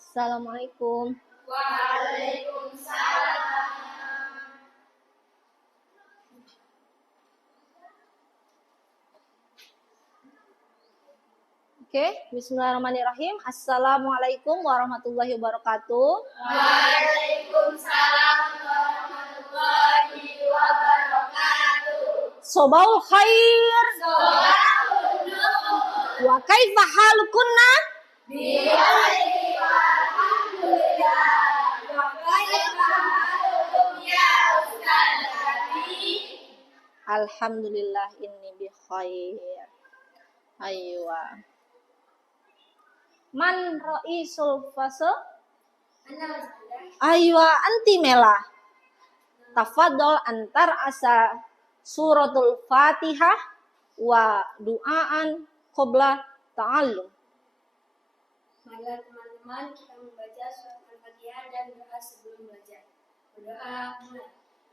Assalamualaikum. Waalaikumsalam. Oke, bismillahirrahmanirrahim. Assalamualaikum warahmatullahi wabarakatuh. Waalaikumsalam warahmatullahi wabarakatuh. Sobahul khair. Sobahul nur. Wa kaifa halukunna? Biwajhi walhamdulillah. Wa kaifa halukum ya Ustaz Abi? Alhamdulillah inni bi khair. Aywa. Man ra'isul fasl? Aywa, anti Mela. Tafadhol antar asa suratul Fatihah wa du'aan qabla ta'allum. Mari teman-teman kita membaca surat Al-Fatihah dan doa sebelum belajar. Berdoa mulai.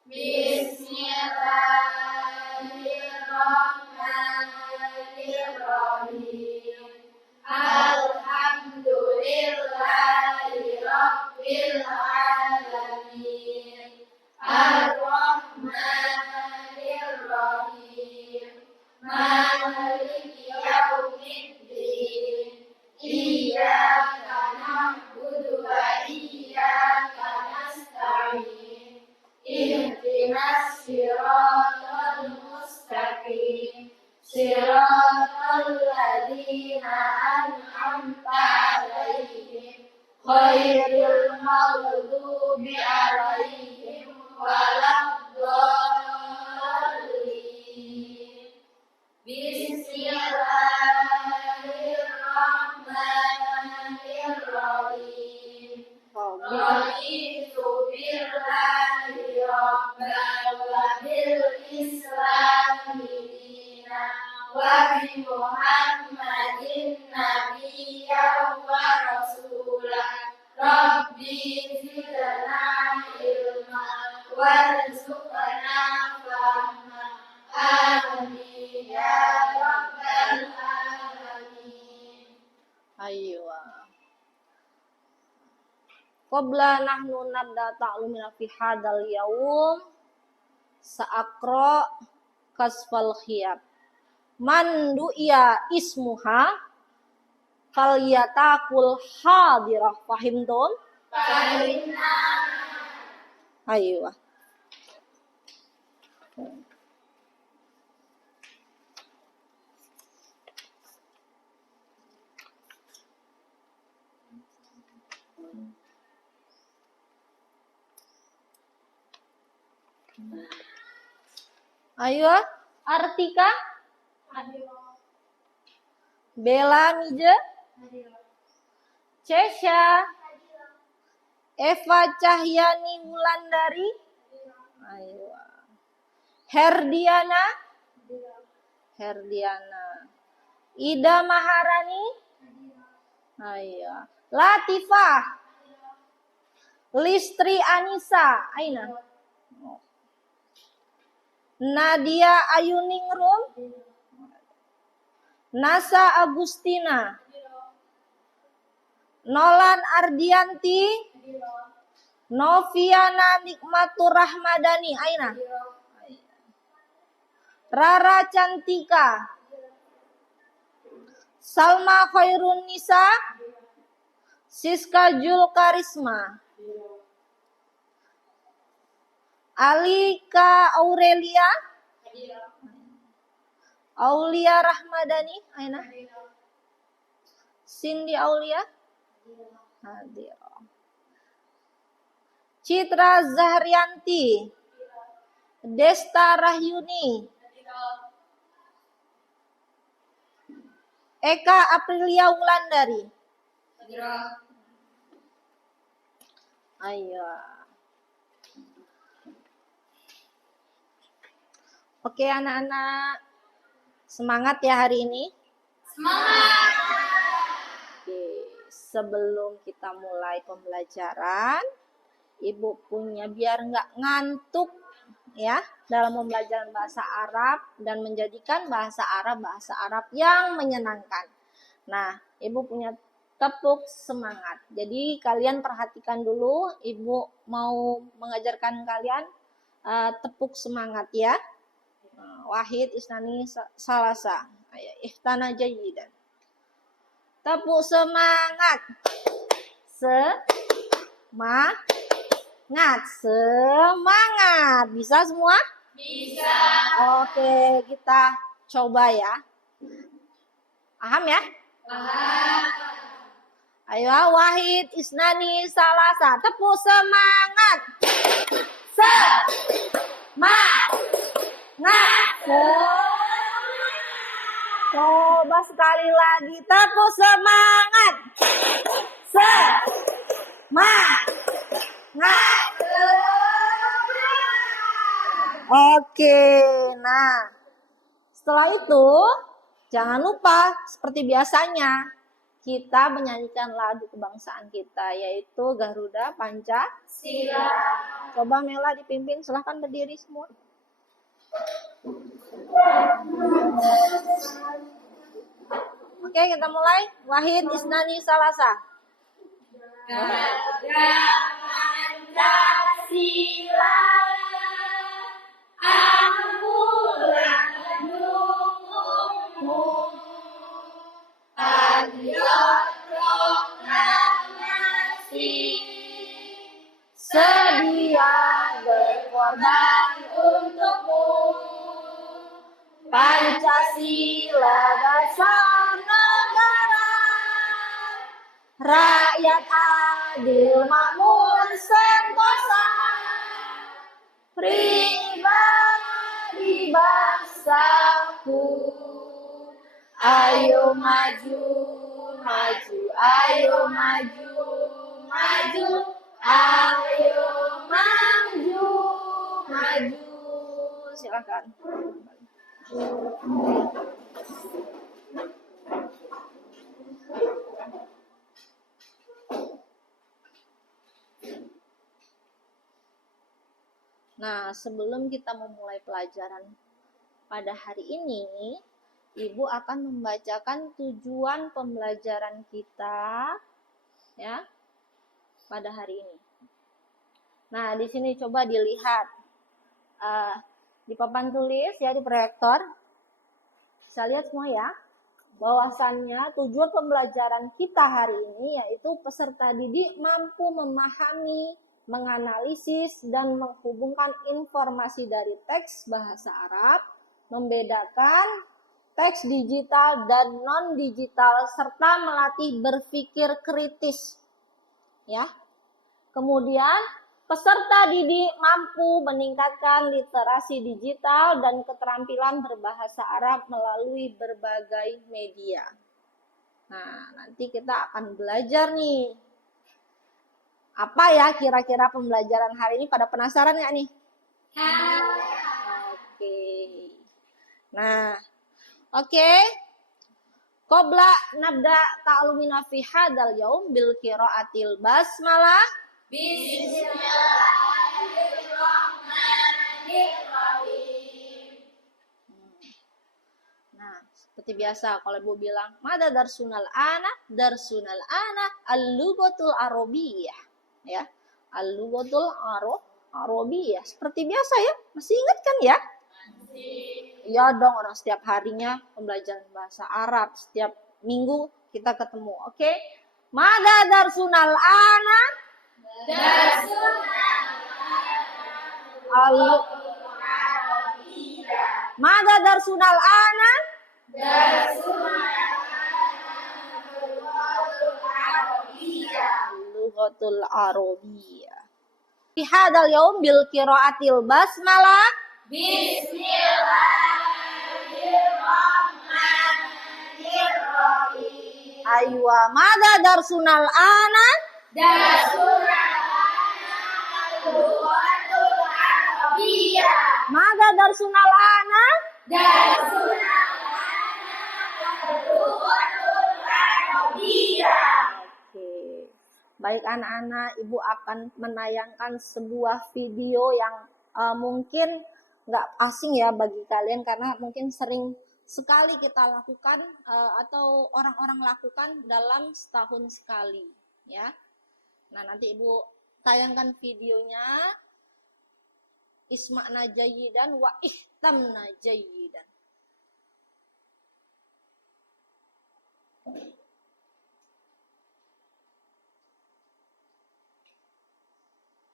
Bismillahirrahmanirrahim. Alhamdulillahi Rabbil Alamin. Ar-Rahmanir-Rahim. Maliki Yaumiddin. Iyyaka na'budu wa iyyaka nasta'in. Ihdinas siratal mustaqim. Siratal ladzina an'amta 'alaihim ghairil maghdubi 'alaihim waladdallin. Bismillahirrahmanirrahim. Raditu billahi rabban wa bil islami dinan wa bi Muhammadin nabiyyan wa rasulan. Rabbi zidna ilma warzuqna fahma. Amin ya rabbal alamin. Aywa. Qabla nahnu nabda ta'lumina fi hadal yaum sa'aqra kasfal khiyab. Man du'iya ismuha falyatakul hadirah. Fahimtum? Fahimna. Aywa. Ayo, Artika, Bella Mija, Cesha, Eva Cahyani Wulandari, ayo, Herdiana, Ida Maharani, ayo, Latifah, Listri Anissa, Aina, Nadia Ayuningrum, Nasa Agustina, Nolan Ardianti, Noviana Nikmatur Rahmadani, Aina, Rara Cantika, Salma Khairun Nisa, Siska Jul Karisma, Alika Aurelia, Aulia Rahmadani, Aina, Cindy Aulia, hadir. Citra Zahrianti, Desta Rahyuni, Eka Aprilia Wulandari. Ayo. Oke anak-anak, semangat ya hari ini. Semangat. Oke, sebelum kita mulai pembelajaran, Ibu punya biar nggak ngantuk ya dalam pembelajaran bahasa Arab dan menjadikan bahasa Arab yang menyenangkan. Nah, Ibu punya tepuk semangat. Jadi kalian perhatikan dulu, Ibu mau mengajarkan kalian tepuk semangat ya. Wahid, Isnani, Salasa. Ayo, ihtana jayidan. Tepuk semangat. Semangat. Bisa semua? Bisa. Oke, kita coba ya. Paham ya? Paham. Ayo, Wahid, Isnani, Salasa. Tepuk semangat. Semangat. Coba sekali lagi. Tepuk semangat. Semangat. Oke, nah setelah itu jangan lupa seperti biasanya kita menyanyikan lagu kebangsaan kita yaitu Garuda Pancasila. Coba Mela dipimpin, silahkan berdiri semua. Oke, kita mulai. Wahid, Isnani, Salasa. Garuda Pancasila, angkulan pendukungmu, patriot proklamasi, Sedia berkorban untukmu, Pancasila dasar negara, rakyat adil makmur sentosa, pribadi bangsaku. Ayo maju, maju, ayo maju, maju, ayo maju, maju. Silakan. Nah, sebelum kita memulai pelajaran pada hari ini, Ibu akan membacakan tujuan pembelajaran kita ya pada hari ini. Nah, di sini coba dilihat di papan tulis ya, di proyektor. Bisa lihat semua ya. Bahwasannya tujuan pembelajaran kita hari ini yaitu peserta didik mampu memahami, menganalisis, dan menghubungkan informasi dari teks bahasa Arab, membedakan teks digital dan non-digital, serta melatih berpikir kritis. Ya. Kemudian, peserta didik mampu meningkatkan literasi digital dan keterampilan berbahasa Arab melalui berbagai media. Nah, nanti kita akan belajar nih. Apa ya kira-kira pembelajaran hari ini? Pada penasaran nggak nih? Oke. Nah, oke. Qobla nabda ta'lumina fi hadal yaum bil qiraatil basmalah. Bismillahirrahmanirrahim. Nah, seperti biasa kalau Ibu bilang, mada darsunal ana al-lughatul arabiyyah, ya. Al-lughatul arabiyyah. Seperti biasa ya. Masih ingat kan ya? Iya dong, orang setiap harinya pembelajaran bahasa Arab, setiap minggu kita ketemu. Oke? Mada darsunal ana Mada darsunal ana lughatul arabiyyah. Fi hadal yaum bil qiraatil basmalah. Bismillahirrahmanirrahim. Aywa, mada darsunal ana Lughatul Arabiyyah. Mada darsunal ana Lughatul Arabiyyah. Oke. Baik anak-anak, Ibu akan menayangkan sebuah video yang mungkin nggak asing ya bagi kalian karena mungkin sering sekali kita lakukan atau orang-orang lakukan dalam setahun sekali ya. Nah, nanti Ibu tayangkan videonya, isma'na jayyidan wa ihtamna jayyidan.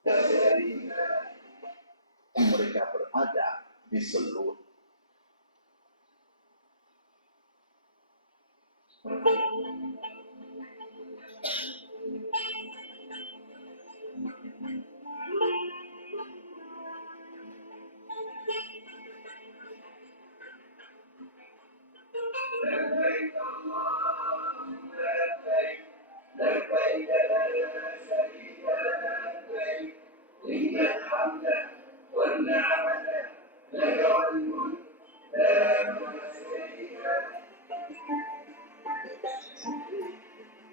Dari mereka berada di seluruh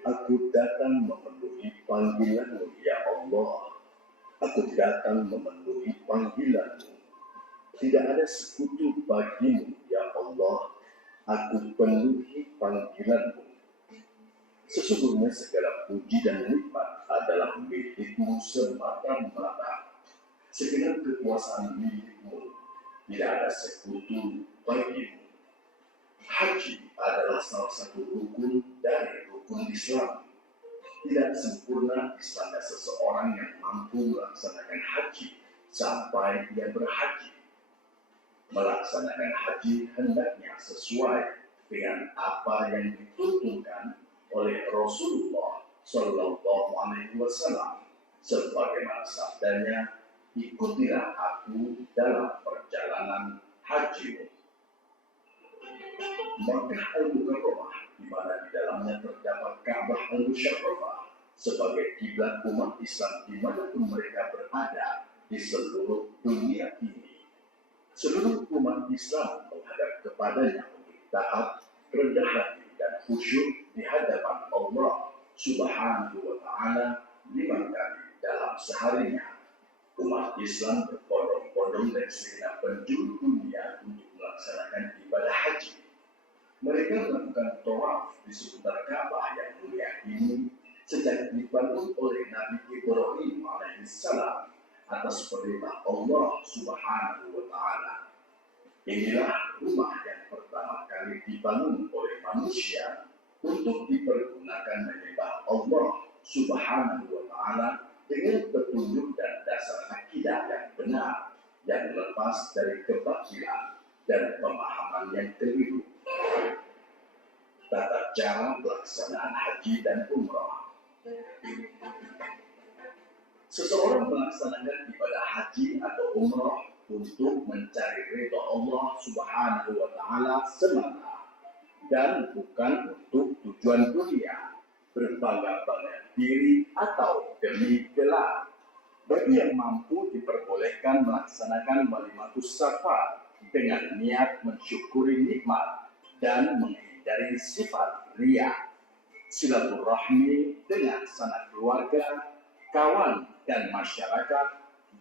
Aku datang memenuhi panggilan-Mu, ya Allah. Aku datang memenuhi panggilan-Mu. Tidak ada sekutu bagimu, ya Allah. Aku penuhi panggilan-Mu. Sesungguhnya segala puji dan nikmat adalah milik-Mu semata-mata. Segenap kekuasaan milik-Mu. Tidak ada sekutu bagimu. Haji adalah salah satu rukun dari rukun Islam. Tidak sempurna Islamnya seseorang yang mampu melaksanakan haji sampai dia berhaji. Melaksanakan haji hendaknya sesuai dengan apa yang dituntunkan oleh Rasulullah Shallallahu Alaihi Wasallam, sebagaimana sabdanya, ikutilah aku dalam perjalanan hajimu. Makkah Al-Mukarramah, di mana di dalamnya terdapat Ka'bah Al-Musyarrafah, sebagai kiblat umat Islam dimanapun mereka berada di seluruh dunia ini. Seluruh umat Islam menghadap kepadanya untuk taat, rendah hati, dan khusyuk di hadapan Allah Subhanahu wa Ta'ala 5 kali dalam seharinya. Umat Islam berbondong-bondong dari segenap penjuru dunia untuk melaksanakan ibadah haji. Mereka melakukan tawaf di seputar Ka'bah yang mulia ini sejak dibangun oleh Nabi Ibrahim alaihissalam atas perintah Allah Subhanahu wa Ta'ala. Inilah rumah yang pertama kali dibangun oleh manusia untuk dipergunakan menyembah Allah Subhanahu wa Ta'ala dengan petunjuk dan dasar akidah yang benar, yang lepas dari kebatilan dan pemahaman yang keliru. Tata cara pelaksanaan haji dan umrah. Seseorang melaksanakan ibadah haji atau umrah untuk mencari ridha Allah Subhanahu wa Ta'ala semata dan bukan untuk tujuan dunia, berbangga-bangga diri atau demi gelar. Bagi yang mampu diperbolehkan melaksanakan walimatus safar dengan niat mensyukuri nikmat dan menghindari sifat riya, silaturahmi dengan sanak keluarga, kawan dan masyarakat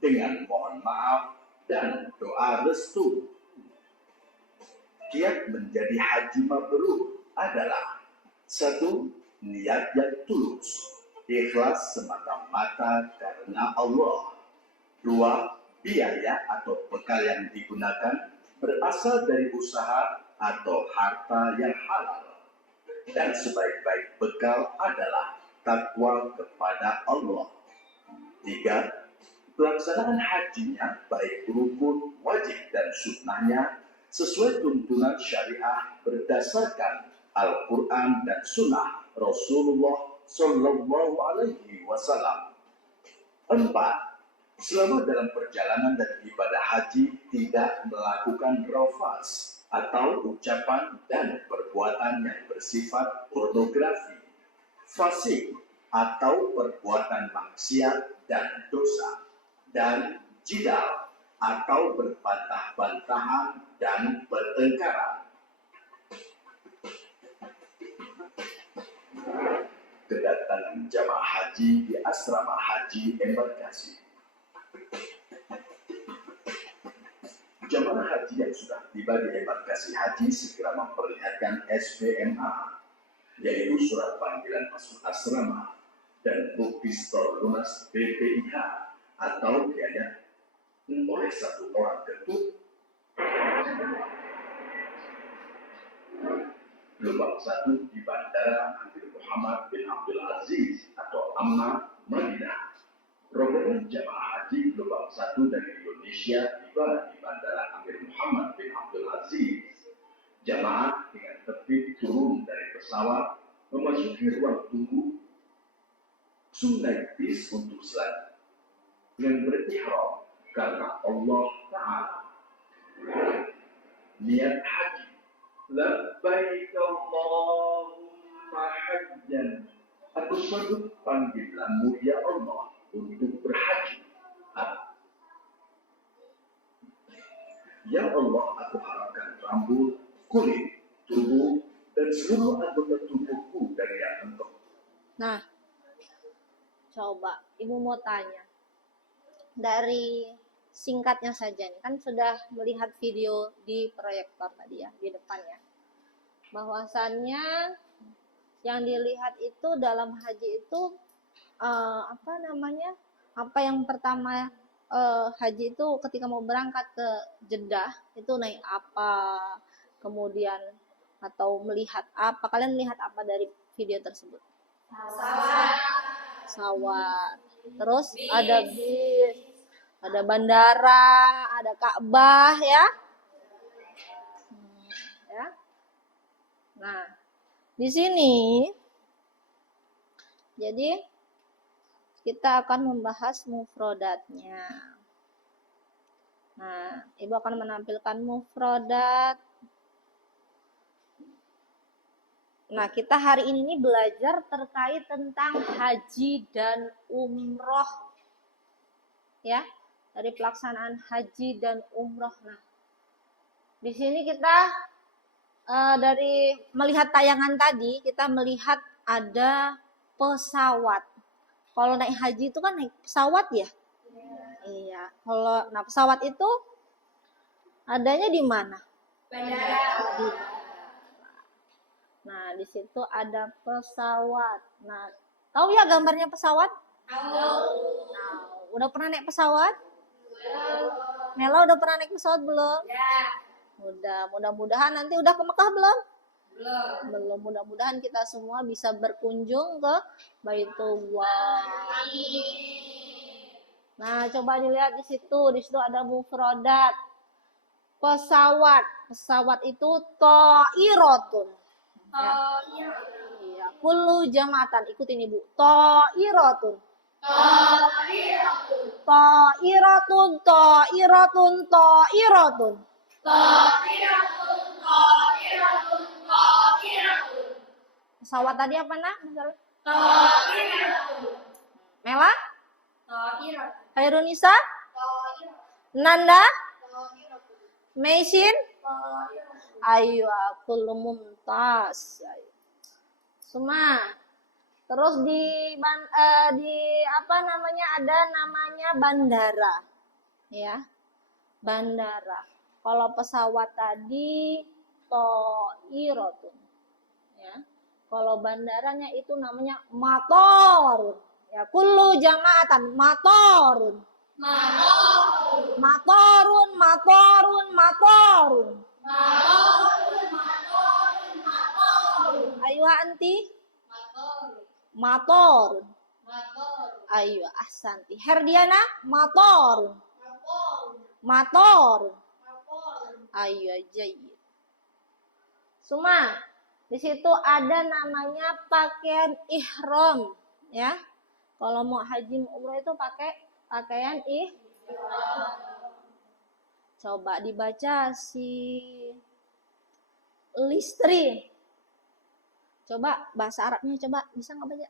dengan mohon maaf dan doa restu. Kiat menjadi haji mabrur adalah: 1. Niat yang tulus, ikhlas semata-mata karena Allah. 2. Biaya atau bekal yang digunakan berasal dari usaha atau harta yang halal. Dan sebaik-baik bekal adalah takwa kepada Allah. 3. Pelaksanaan hajinya baik rukun, wajib, dan sunnahnya sesuai tuntunan syariah berdasarkan Al-Quran dan Sunnah Rasulullah Sallallahu Alaihi Wasallam. 4. Selama dalam perjalanan dan ibadah haji tidak melakukan rafas atau ucapan dan perbuatan yang bersifat pornografi, fasik atau perbuatan maksiat dan dosa, dan jidal atau berbantah-bantahan dan bertengkaran. Kedatangan jamaah haji di asrama haji embarkasi. Jamaah Jemaah haji yang sudah tiba di embarkasi haji segera memperlihatkan SPMA, yaitu surat panggilan masuk asrama dan bukti setor lunas BPIH atau biaya oleh satu orang ketua. Gelombang 1 di Bandara Amir Muhammad bin Abdul Aziz atau AMA, Madinah. Rombongan jamaah haji gelombang 1 dari Indonesia tiba di Bandara Amir Muhammad bin Abdul Aziz. Jamaah dengan tertib turun dari pesawat, memasuki ruang tunggu, sungai bis untuk salat dengan berihram karena Allah Ta'ala. Niat haji, labbaik Allahumma hajjan, aku sambut panggilanmu ya Allah untuk berhaji. Ya Allah, aku harapkan rambut, kulit, tubuh, dan seluruh anggota tubuhku dari yang Engkau. Nah, coba Ibu mau tanya. Dari singkatnya saja nih, kan sudah melihat video di proyektor tadi ya, di depannya. Bahwasannya yang dilihat itu dalam haji itu apa yang pertama haji itu ketika mau berangkat ke Jeddah itu naik apa, kemudian atau melihat apa, kalian melihat apa dari video tersebut? Pesawat, terus ada bis, ada bandara, ada Ka'bah ya. Ya. Nah, di sini jadi kita akan membahas mufrodatnya. Nah, Ibu akan menampilkan mufrodat. Nah, kita hari ini belajar terkait tentang haji dan umroh. Ya, dari pelaksanaan haji dan umroh. Nah, di sini kita dari melihat tayangan tadi, kita melihat ada pesawat. Kalau naik haji itu kan naik pesawat ya? Iya. Kalau pesawat itu adanya di mana? Bandara. Di bandara. Nah, di situ ada pesawat. Nah, tahu ya gambarnya pesawat? Tahu. Nah, udah pernah naik pesawat? Mela udah pernah naik pesawat belum? Ya. Mudah-mudahan nanti udah ke Mekah belum? Belum. Mudah-mudahan kita semua bisa berkunjung ke Baitullah. Nah, coba dilihat di situ ada mufrodat. Pesawat itu to'irotun. Ya. Iya, kullu jama'atan, ikutin Ibu. To'irotun. Pesawat tadi apa nak? Mela? Hairunisa? Nanda? Meisin? Ayo, kullu mumtaz. Semua. Terus ada namanya bandara. Ya. Bandara. Kalau pesawat tadi to'irotun. Ya. Kalau bandaranya itu namanya matorun. Ya, kullu jama'atan matorun. Matorun. Ayo anti. Matorun. Ayo ahsanti. Herdiana matorun. Ayo jayyid. Suma, di situ ada namanya pakaian ihram, ya. Kalau mau haji umroh itu pakai pakaian ihram. Coba dibaca si Listri. Coba bahasa Arabnya coba, bisa nggak baca?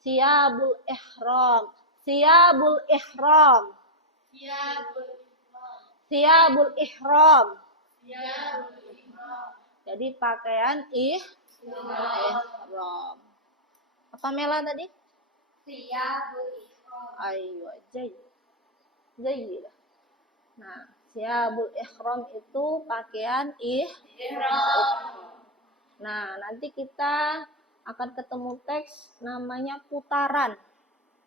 Siyabul ihram. Jadi pakaian ihram. Apa Mela tadi? Ayo, jayyid. Nah, siyabul ihram itu pakaian Ihram. Nah, nanti kita akan ketemu teks namanya putaran.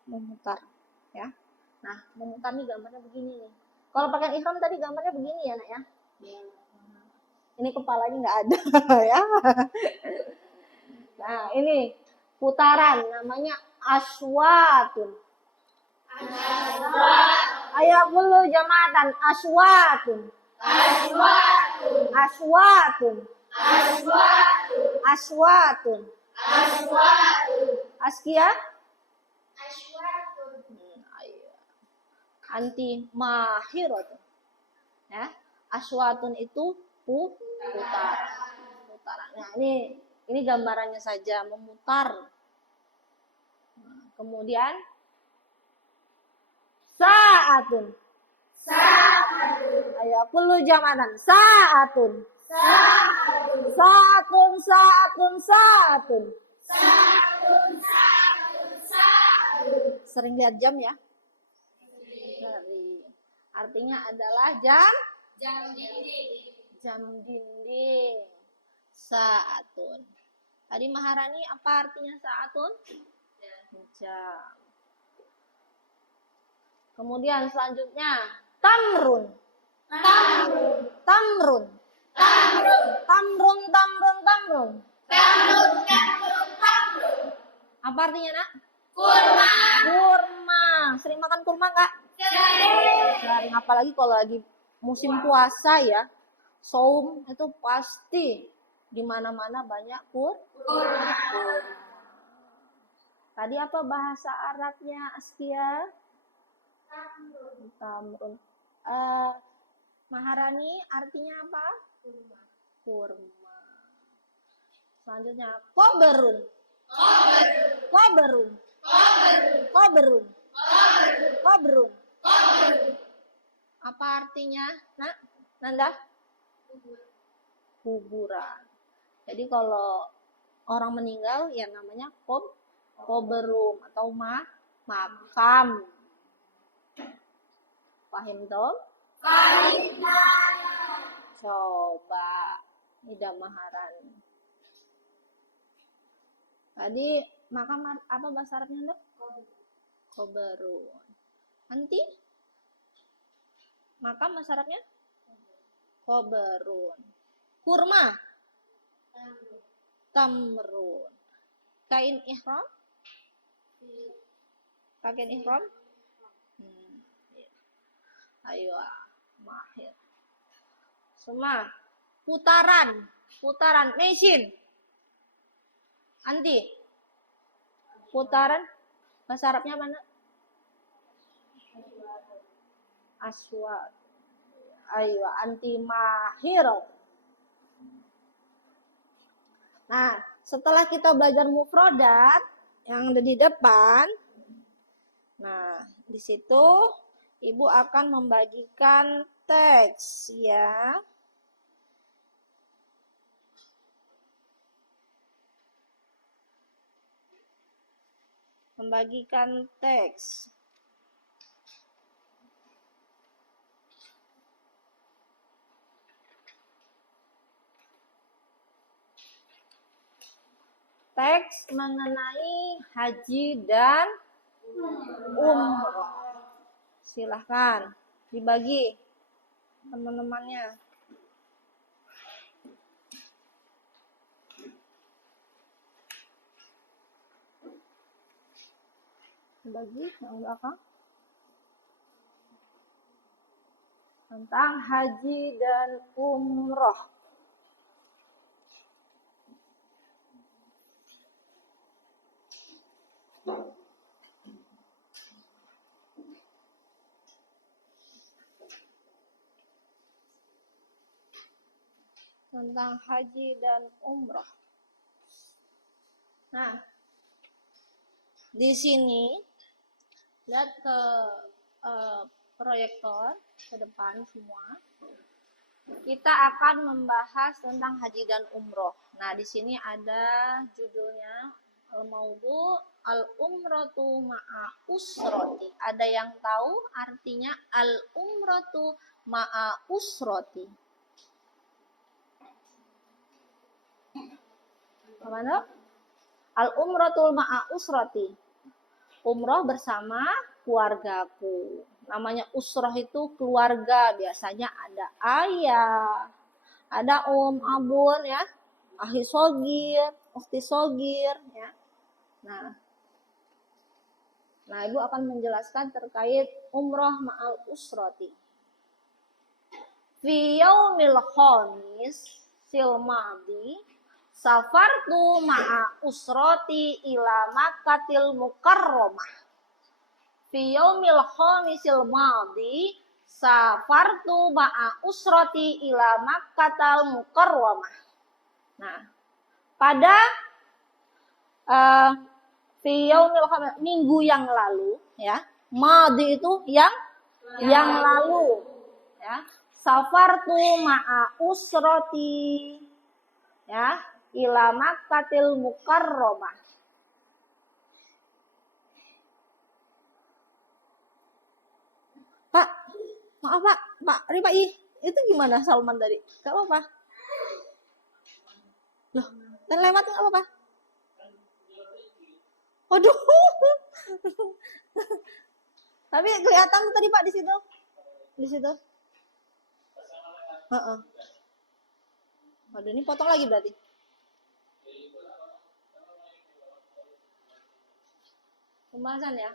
Memutar, ya. Nah, memutar nih gambarnya begini nih. Kalau pakaian ihram tadi gambarnya begini ya, Nak ya. Ini kepalanya nggak ada ya. Nah, ini putaran namanya aswatun. Ayo dulu jamaatan aswatun. Aswatun. Aswatun. Askia? Ayo. Anti mahiratun. Ya. Aswatun itu putaran. Nah, ini gambarannya saja memutar. Nah, kemudian saatun. Ayo kullu jamatan. Saatun. Saatun. Sering lihat jam ya? Sering. Artinya adalah jam dinding. Saatun. Tadi Maharani apa artinya saatun? Jam. Kemudian selanjutnya tamrun. Apa artinya, Nak? Kurma. Sering makan kurma enggak? Sering. Apalagi kalau lagi musim puasa ya. Saum itu pasti di mana-mana banyak kurma. Tadi apa bahasa Arabnya, Askia? Tamrun. Maharani artinya apa? Kurma. Selanjutnya koberun. Apa artinya, Nak? Nanda? Kuburan. Jadi kalau orang meninggal ya namanya koberum atau makam. Paham toh? Coba Ida Maharani. Tadi makam apa bahasa Arabnya, Dok? Koberun. Nanti makam bahasa Arabnya? Koberun. Kurma? Tamrun. Kain ihram? Pakaian ihram? Ayo, mahir. Semua. Putaran. Mesin. Anti. Putaran. Bahasa Arabnya mana? Aswat. Ayo, anti mahir. Nah, setelah kita belajar mufrodat yang ada di depan, nah, di situ Ibu akan membagikan teks ya. Membagikan teks. Teks mengenai haji dan umroh. Silahkan dibagi teman-temannya. Bagi yang belakang. Tentang haji dan umroh. Tentang haji dan umroh. Nah, di sini lihat ke proyektor ke depan semua. Kita akan membahas tentang haji dan umroh. Nah, di sini ada judulnya Al-Maudu Al-Umratu ma'a usroti. Ada yang tahu artinya Al-Umratu ma'a usrati. Mana? Al-umratul ma'a usrati. Umroh bersama keluargaku. Namanya usroh itu keluarga. Biasanya ada ayah, ada abun ya, akhi sogir, ukhti sogir ya. Nah, Ibu akan menjelaskan terkait umroh ma'al usrati. Fi yaumil khamis fil madi safartu ma'a usrati ila Makkatil Mukarramah. Fi yaumil khamisil madi safartu ma'a usrati ila Makkatil Mukarramah. Nah, pada fi yaumil khamis, minggu yang lalu ya. Madi itu yang lalu ya. Safartu ma'a usrati ya ila Makkatil Mukarramah. Pak, maaf Pak Rifai, itu gimana Salman tadi? Gak apa-apa. Loh, kan lewat gak apa-apa? Waduh. Tapi kelihatan tadi Pak di situ. Di situ. Waduh, ini potong lagi berarti. Pembahasan ya.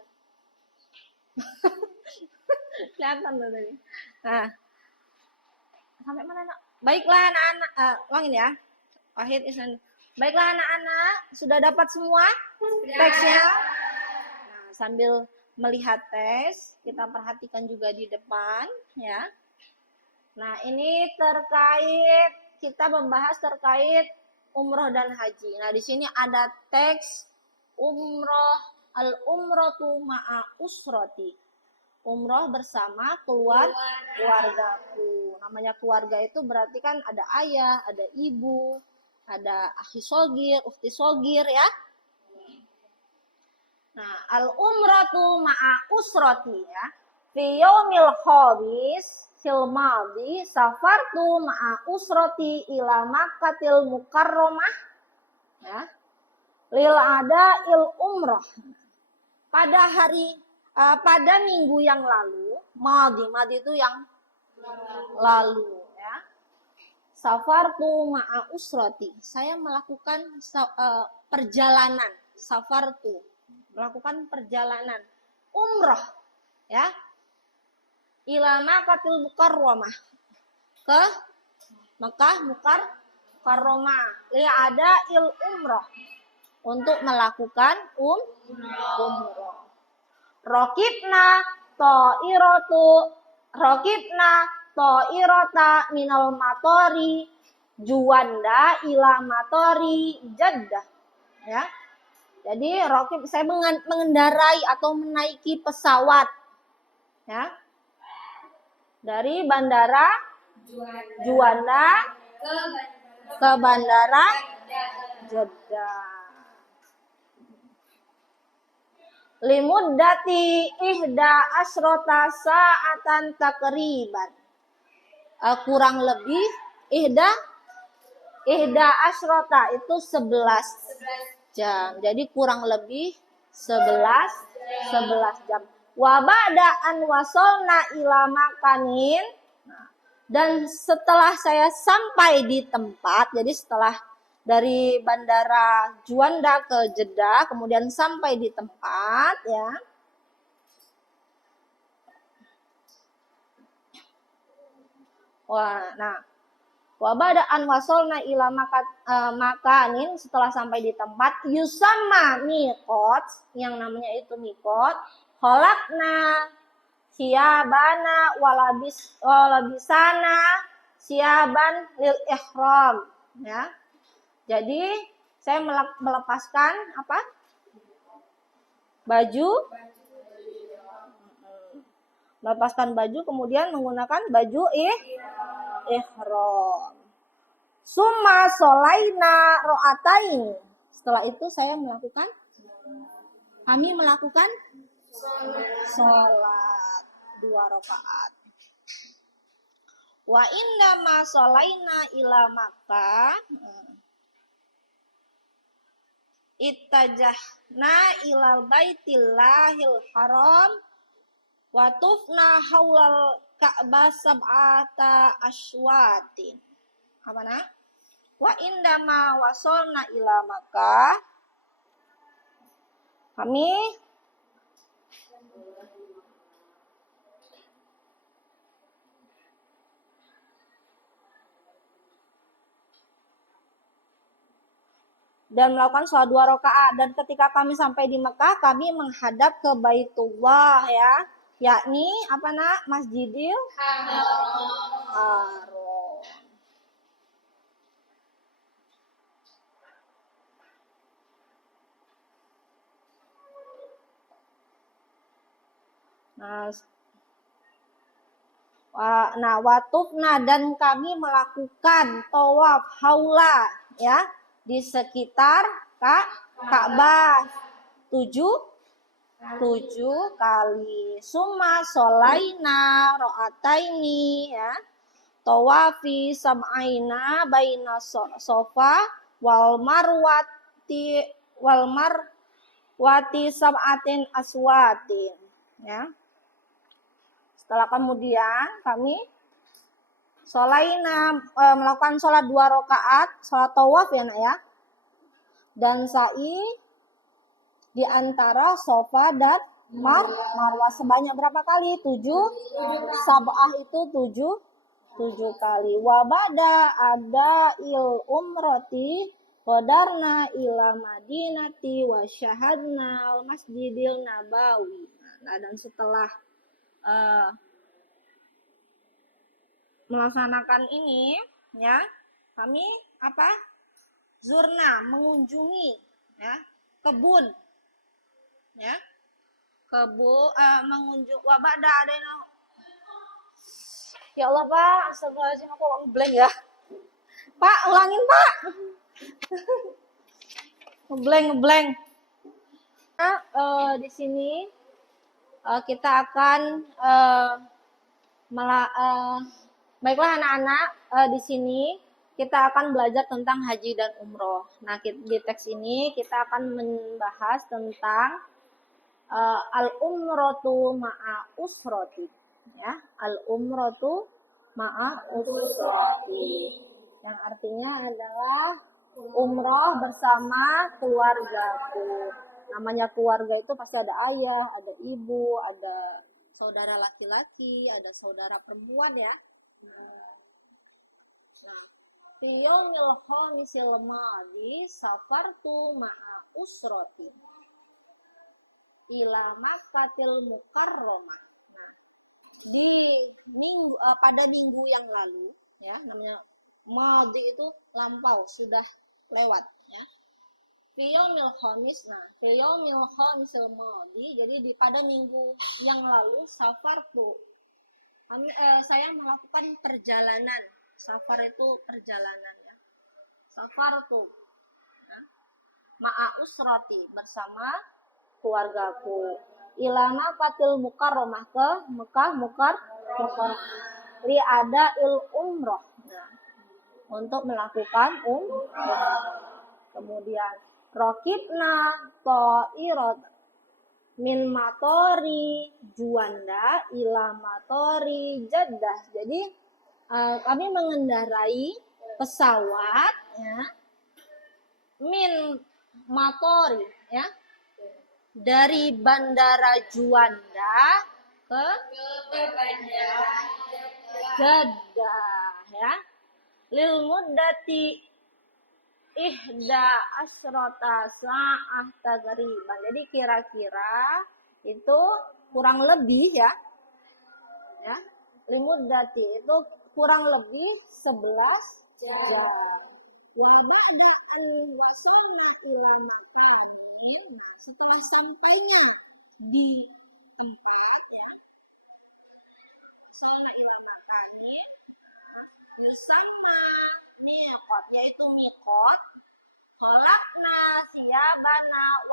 Kelihatan loh tadi. Nah. Sampai mana nak? Baiklah anak-anak, uangin ya. Wahid Isnan. Baiklah anak-anak, sudah dapat semua teksnya? Nah, sambil melihat teks, kita perhatikan juga di depan ya. Nah, ini terkait, kita membahas terkait umroh dan haji. Nah, di sini ada teks umroh, al-umratu ma'a usrati. Umroh bersama keluargaku. Namanya keluarga itu berarti kan ada ayah, ada ibu, ada akhi sogir, ukhti sogir ya. Nah, al-umratu ma'a usrati ya. Fi yaumil khamis fil madi safartu ma'a usrati ila Makkatil Mukarramah ya. Lil il umrah. Pada minggu yang lalu, madi itu yang lalu ya. Safartu ma'a usrati. Saya melakukan perjalanan, safartu, melakukan perjalanan umroh ya. Ila Makkatil Mukarramah, ke Mekah Mukarramah, ada il umroh, untuk melakukan umroh. Rokibna ta'irata minal matori Juanda ila matori Jeddah ya. Jadi rokib, saya mengendarai atau menaiki pesawat ya, dari bandara Juanda ke bandara Jeddah. Limuddati ihda asrota sa'atan takriban. Kurang lebih ihda asrota itu 11 jam. Jadi kurang lebih 11 jam. Wa ba'da an wasolna ila makanin. Dan setelah saya sampai di tempat, jadi setelah dari bandara Juanda ke Jeddah, kemudian sampai di tempat ya. Wa ba'da an wasolna ila makanin, setelah sampai di tempat, yusamma miqat, yang namanya itu miqat, khalaqna siyabana walabisana siyaban lil ihram ya. Jadi saya melepaskan apa? Baju. Melepaskan baju, kemudian menggunakan baju ihram. Summa sholaina ro'atain. Setelah itu kami melakukan sholat 2 rakaat. Wa inda ma sholaina ila Makkah ittajahna ilal baitillahil haram wa tufna haulal Ka'bah sab'ata aswatin. Apa nah? Wa indama wasolna ila Makkah kami dan melakukan sholat 2 rakaat, dan ketika kami sampai di Mekah kami menghadap ke Baitullah ya, yakni apa nak? Masjidil Haram. Nah, watufna dan kami melakukan tawaf haula ya di sekitar Ka'bah 7 kali. Summa sholaina ro'ataini ya. Tawafi sam'aina baina sofa wal marwati sab'atin aswatin ya. Setelah kemudian kami melakukan sholat 2 rakaat, sholat tawaf ya nak ya. Dan sa'i di antara sofa dan marwah sebanyak berapa kali? 7. Sab'ah itu 7 kali. Wa ba'da ada umroti qadarna ila madinati wa syahadna al masjidil nabawi. Nah, dan setelah melaksanakan ini ya, kami apa? Zurna, mengunjungi ya, kebun ya. Mengunjung wabada ada yang ya Allah Pak, astagfirullahaladzim aku ngeblank ya. Pak, ulangin Pak. ngeblank. Nah, di sini kita akan baiklah anak-anak, di sini kita akan belajar tentang haji dan umroh. Nah, di teks ini kita akan membahas tentang al-umrotu ma'a usroti ya. Al-umrotu ma'a usroti yang artinya adalah umroh bersama keluargaku. Namanya keluarga itu pasti ada ayah, ada ibu, ada saudara laki-laki, ada saudara perempuan ya. Nah, fi yaumil khamisil madi safartu ma'a usroti ila Makkatil Mukarramah. Nah, pada minggu yang lalu ya, namanya madi itu lampau, sudah lewat ya. Fi yaumil khamis. Nah, fi yaumil khamisil madi, jadi pada minggu yang lalu safartu saya melakukan perjalanan. Safar itu perjalanan ya. Safartu ya. Ma'a usroti bersama keluargaku. Ila Makkatil Mukarramah, ke Mekah Mukarramah. Li ada umroh. Nah, untuk melakukan umroh. Kemudian rokibna to'irot min matori Juanda ila matori Jeddah. Jadi kami mengendarai pesawat ya, min matori ya, dari bandara Juanda ke bandara Jeddah ya. Lil muddati ihda asrota sa'ah tagriban. Jadi kira-kira itu kurang lebih ya. Limuddati itu kurang lebih 11 jam. Wa ba'da an wasolna ila makanin. Nah, setelah sampainya di tempat ya, wasolna ila makanin, yusamma miqat, yaitu miqat. Kholakna siyabana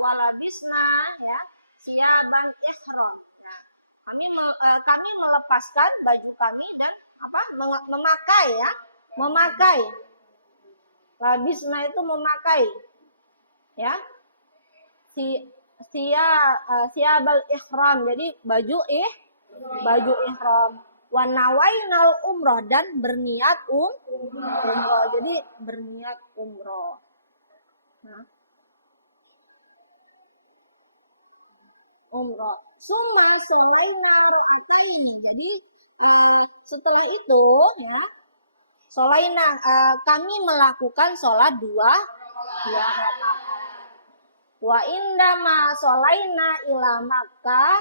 walabisna ya, siyaban ihram. Nah, Kami melepaskan baju kami dan memakai ya, memakai. Labisna itu memakai ya. Siabal ihram, jadi baju ihram. Wa nawainal umroh, dan berniat umroh. Jadi berniat umroh. Nah. Umroh. Summa sholaina ro'ataini. Jadi setelah itu ya, sholaina kami melakukan sholat dua rakaat. Wa indama sholaina ila Makkah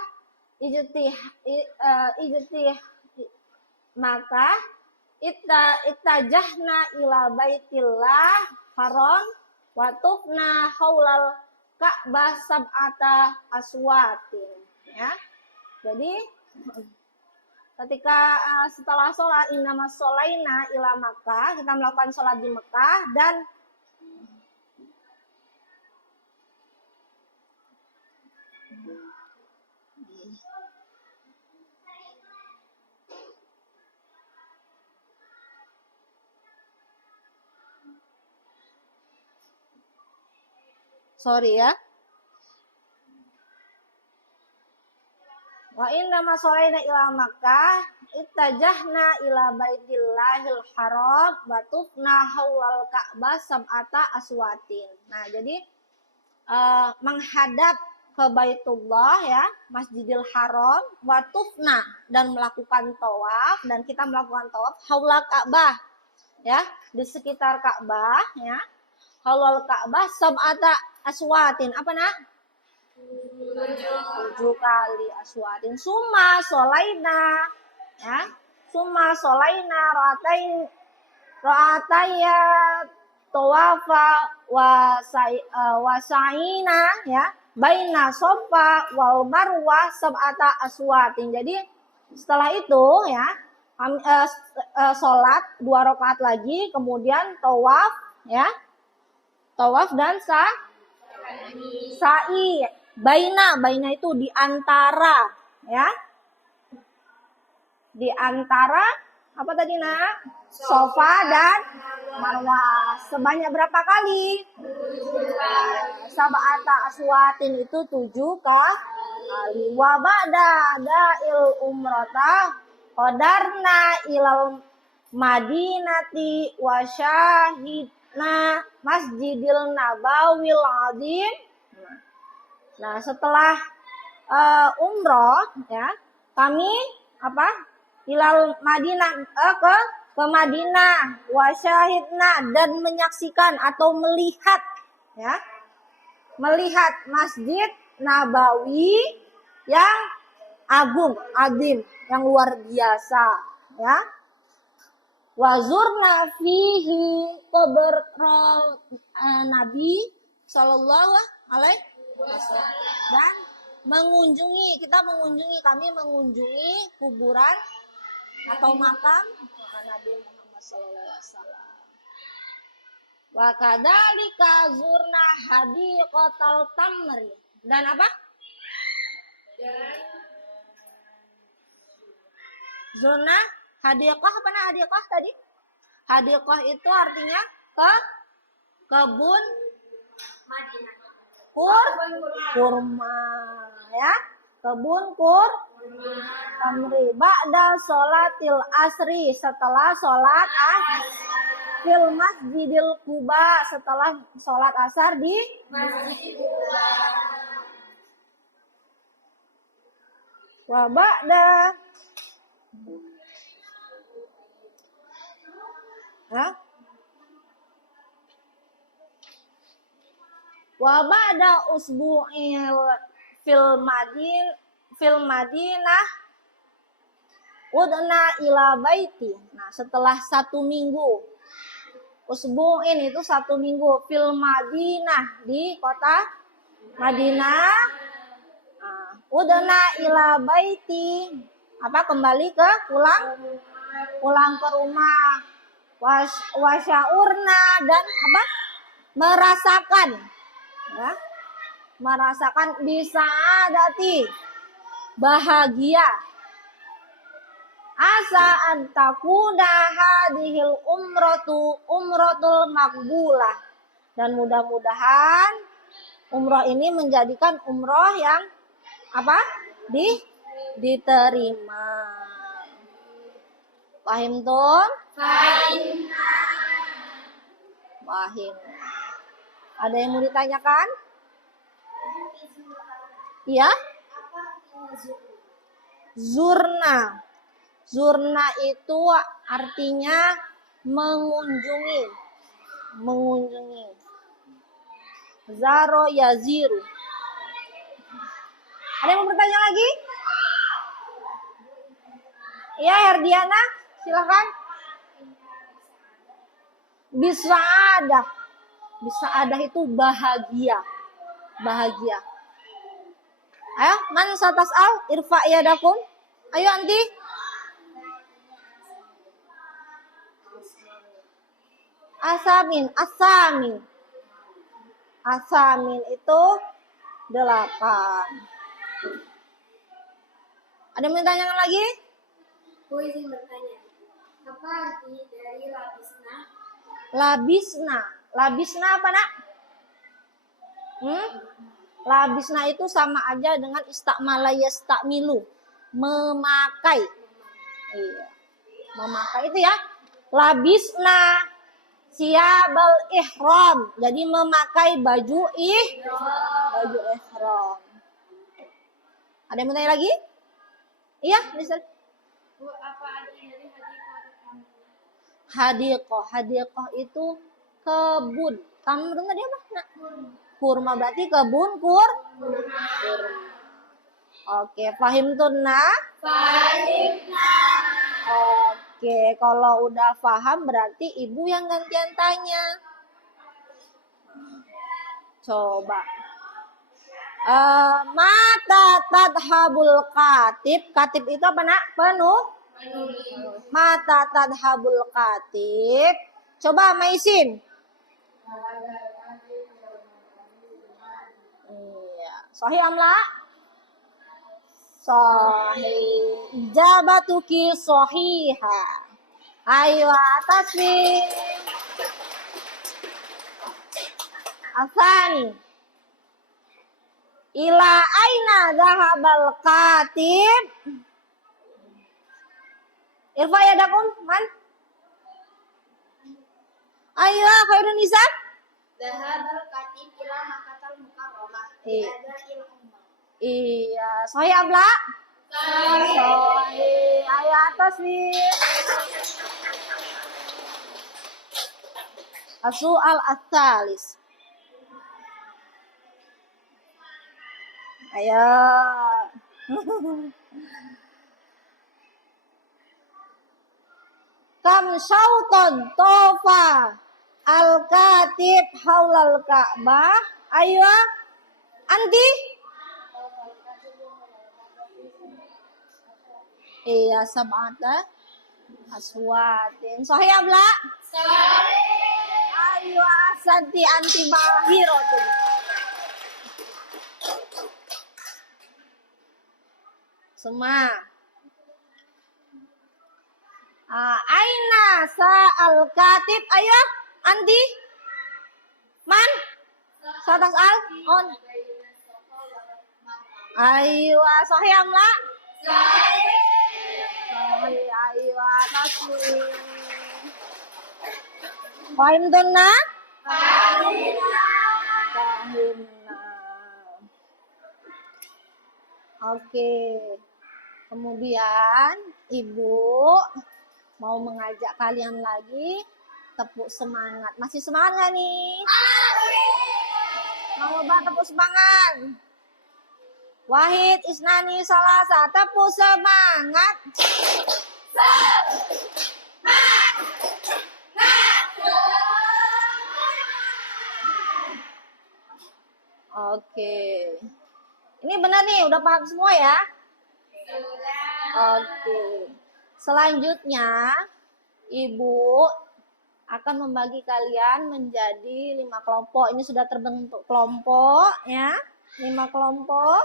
maka ittajahna ila baitillah haram wa tufna haulal Ka'bah sab'ata aswatin ya. Jadi ketika setelah sholat innama sholaina ila Makkah, kita melakukan sholat di Mekah dan sorry ya. Wa innama sholaina ila Makkah ittajahna ila baitillahil haram wa tufna haulal Ka'bah sab'ata aswatin. Nah, jadi menghadap ke Baitullah ya, Masjidil Haram, wa tufna, dan melakukan tawaf, dan kita melakukan tawaf haulal Ka'bah ya, di sekitar Ka'bah ya. Haulal Ka'bah sab'ata aswatin, apa nak? 7 kali aswatin. Summa sholaina ya, summa sholaina ra'ataya tawafa wa sa'ina ya, baina Safa wal Marwah sab'ata aswatin. Jadi setelah itu ya, sholat 2 rakaat lagi, kemudian tawaf ya, tawaf dan sa'i. Baina itu di antara ya, di antara apa tadi nak? Safa dan Marwah. Sebanyak berapa kali? 7 sab'ata aswatin, itu 7 kali. Wa ba'da da'il umrata qadarna ilal madinati wa syahidna Masjidil Nabawil Azim. Nah, setelah umroh ya, kami ilal Madinah ke Madinah wa syahidna, dan menyaksikan atau melihat ya, melihat Masjid Nabawi yang agung, azim, yang luar biasa ya. Wazurna fihi qabrul Nabi sallallahu alaihi wasallam, dan kami mengunjungi kuburan atau makam Nabi Muhammad sallallahu alaihi wasallam. Wa kadzalika zurna hadiqatal tamri, dan apa? Zona hadiqah, apa nah hadiqah tadi? Hadiqah itu artinya kebun Madinah. Kurma ya, kebun tamri. Ba'da sholatil asri, setelah sholat fil masjidil Quba, setelah sholat asar di Masjid Quba. wa ba'da wa ba'da usbu'il fil Madinah udna ila baiti. Nah, setelah 1 minggu, usbu'in itu 1 minggu, fil Madinah, di kota Madinah, udna ila baiti, kembali ke pulang ke rumah. Wasyaurna, dan merasakan ya, merasakan bisa adati bahagia. Asa an takuna hadhil umratul maqbulah. Dan mudah-mudahan umroh ini menjadikan umroh yang apa? Diterima. Paham tuh? Paham. Ada yang mau ditanyakan? Iya? Zurna. Zurna itu artinya mengunjungi. Mengunjungi. Zaro yaziru. Ada yang mau bertanya lagi? Iya, Herdiana, silakan. Bisaadah. Bisaadah itu bahagia. Bahagia. Ayo, man satas'al irfa yadakum. Ayo anti. Asamin itu 8. Ada yang bertanya lagi? Aku izin bertanya, apa arti dari labisna? Labisna apa nak? Labisna itu sama aja dengan istakmala yastakmilu, memakai. Iya, memakai itu ya. Labisna siyabal ihram, jadi memakai baju ihram. Ada yang mau tanya lagi? Iya, bisa. Apa arti dari Hadiqah. Hadiqah itu kebun. Tamr tadi apa? Nah, kurma berarti kebun kurma. Oke, paham tunna? Oke, kalau udah paham berarti ibu yang gantian tanya. Coba. Mata tadhabul katib. Katib itu apa nak? Penuh. Mata tadhabul katib. Coba Maisin. Iya. Sahih amla? Sahih. Ijabatuki sahiha. Ayo tasbih. Asani. Ila aina zahabal katib. Irfa yadakum man. Ayo Khairun Nisa. Zahabal katib ila makatal mukarramah. Iya, sahih abla? Sahih. Ayo atas nih. As-su'al ats-tsalis. Ayo. Kam syauton tofa al-katib haulal Ka'bah. Ayo. Anti? Iya, sab'ata aswatin. Sahih abla? Sahih. Ayo asanti anti mahirotun. Semua. Aina sa'al katib. Ayo, anti. Man? Satas al? On. Ayo, sahih amla? Sahih. Ayo, tasbih. Paham tunna? Paham. Oke. Kemudian ibu mau mengajak kalian lagi tepuk semangat. Masih semangat nggak nih? Mau coba tepuk semangat. Wahid, Isnani, Salasa, tepuk semangat. Oke. Ini benar nih, udah paham semua ya? Oke. Selanjutnya, Ibu akan membagi kalian menjadi 5 kelompok. Ini sudah terbentuk kelompok ya. 5 kelompok.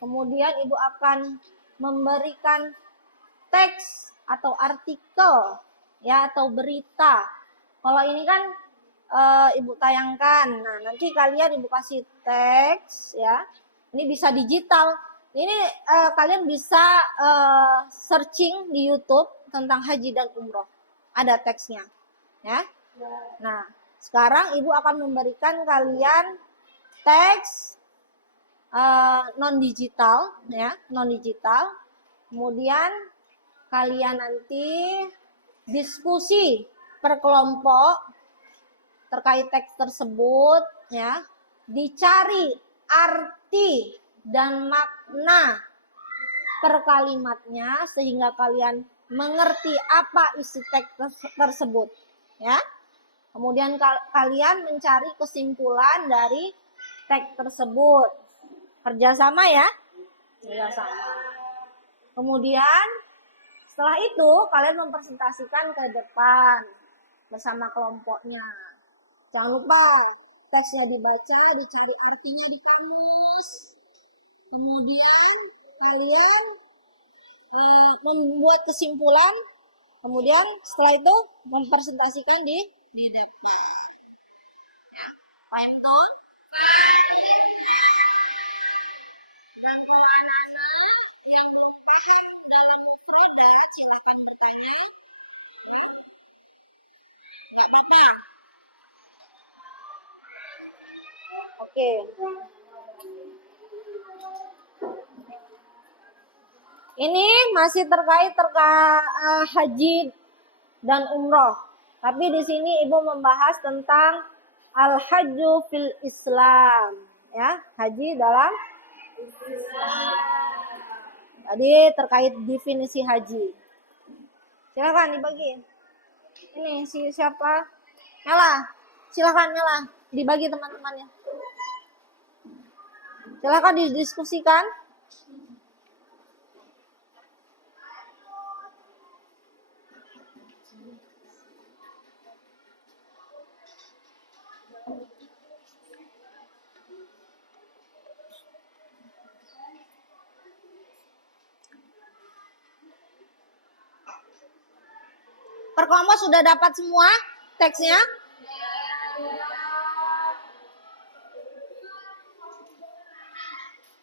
Kemudian Ibu akan memberikan teks atau artikel ya atau berita. Kalau ini kan Ibu tayangkan. Nah, nanti kalian Ibu kasih teks ya. Ini bisa digital. Ini kalian bisa searching di YouTube tentang haji dan umroh. Ada teksnya ya. Nah, sekarang Ibu akan memberikan kalian teks non digital ya, non digital. Kemudian kalian nanti diskusi per kelompok terkait teks tersebut ya. Dicari arti dan makna per kalimatnya sehingga kalian mengerti apa isi teks tersebut ya. Kemudian kalian mencari kesimpulan dari teks tersebut. Kerjasama ya. Kerjasama. Kemudian setelah itu kalian mempresentasikan ke depan bersama kelompoknya. Jangan lupa teksnya dibaca, dicari artinya di kamus. Kemudian kalian membuat kesimpulan. Kemudian setelah itu mempresentasikan di depan. Ya, paham tuh? Dan kalau anak-anak yang belum paham dalam mufrodat, silahkan bertanya. Ya. Nggak apa-apa. Oke. Ini masih terkait haji dan umroh. Tapi di sini Ibu membahas tentang al-hajju fil Islam. Ya, haji dalam Jadi terkait definisi haji. Silakan dibagi. Ini siapa? Nela. Silakan Nela, dibagi teman-temannya. Silakan didiskusikan. Perkelompok sudah dapat semua teksnya?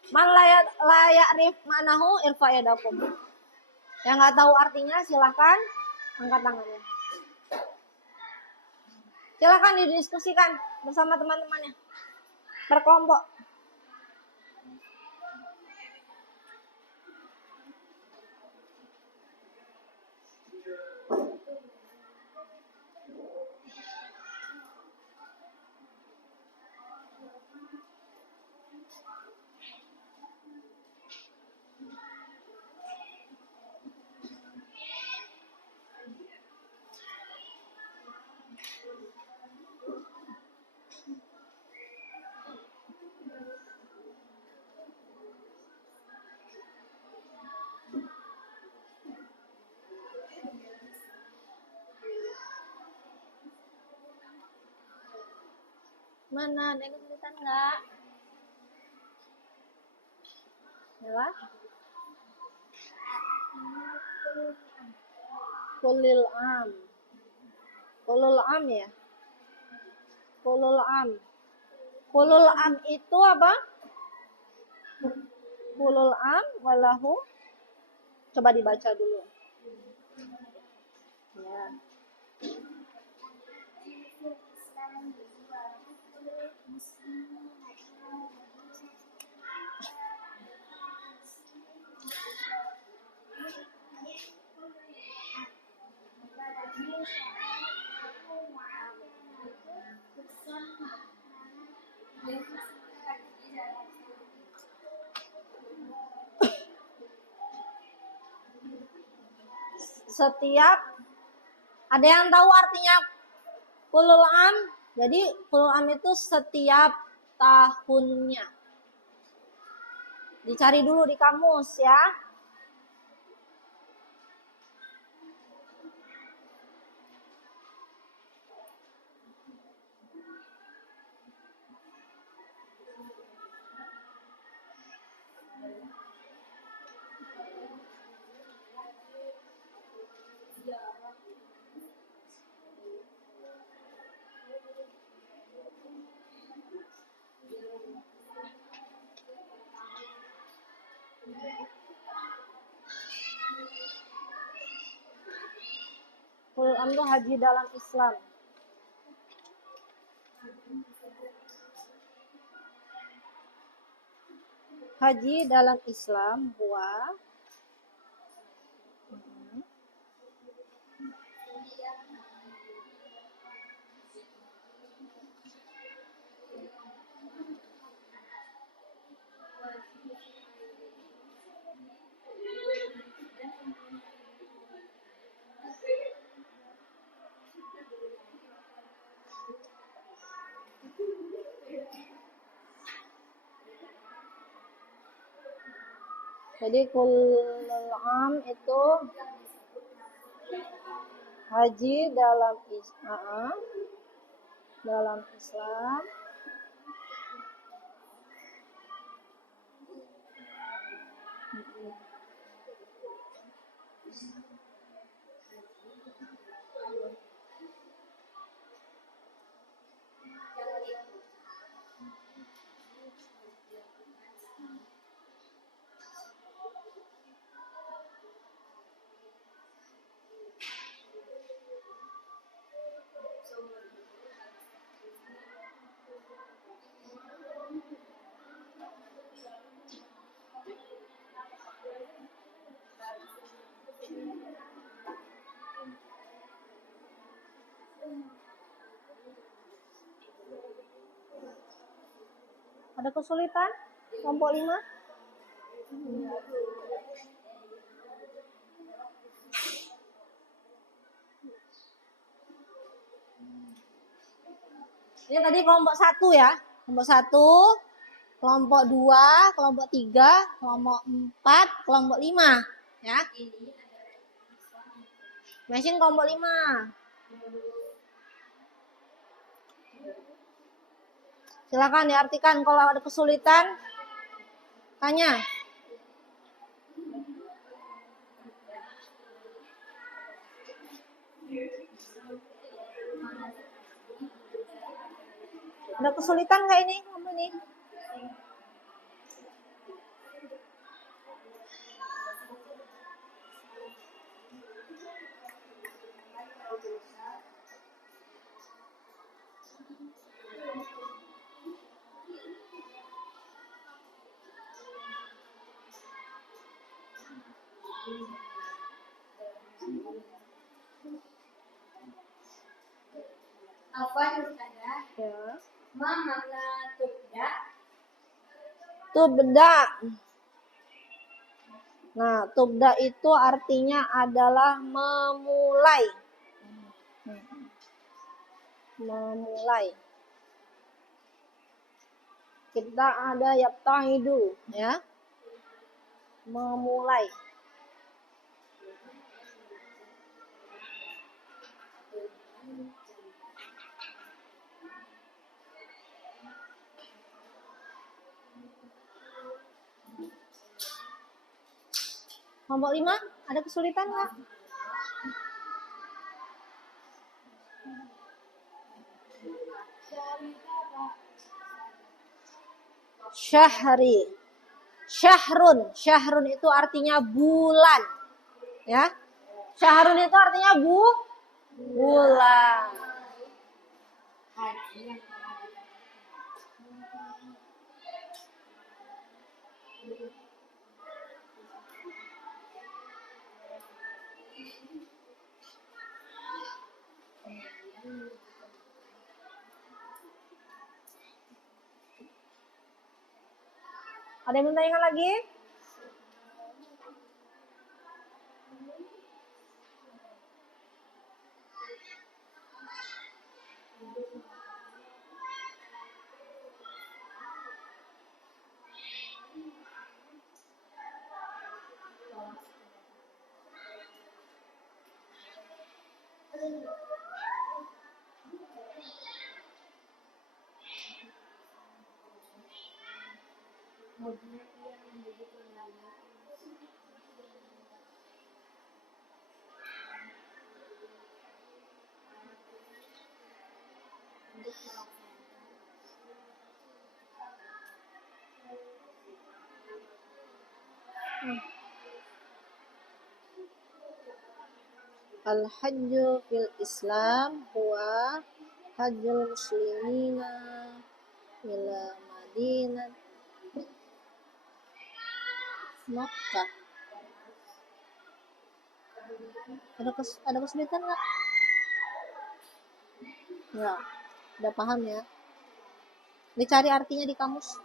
Man layak rif manahu irfa yadakum. Yang nggak tahu artinya silahkan angkat tangannya. Silahkan didiskusikan bersama teman-temannya. Perkelompok. Mana ada kesulitan nggak? Ya. Kulil am. Kulul am ya. Kulul am. Kulul am itu apa? Kulul am walahu. Coba dibaca dulu. Ya. Setiap ada yang tahu artinya kulul am? Jadi kulul am itu setiap tahunnya. Dicari dulu di kamus ya. Ulul amri itu haji dalam Islam. Haji dalam Islam huwa jadi kulul am itu haji dalam Islam. Ada kesulitan? Kelompok 5? Ini tadi kelompok 1 ya. Kelompok 1, kelompok 2, kelompok 3, kelompok 4, kelompok 5. Ya. Mesin kelompok 5. Silakan diartikan, kalau ada kesulitan tanya. Ada kesulitan nggak ini? Afwan Ustazah. Ya. Ma makna tubda? Tubda. Nah, tubda itu artinya adalah memulai. Memulai. Kita ada yabtahidu, ya. Memulai. Kelompok 5, ada kesulitan nggak? Syahri. Syahrun. Syahrun itu artinya bulan. Ya. Syahrun itu artinya bulan. Ada yang bertanya lagi? Al-hajju fil Islam huwa hajjul muslimina ila Madinah Makkah. Ada kesulitan nggak? Nggak. Udah paham ya? Dicari artinya di kamus.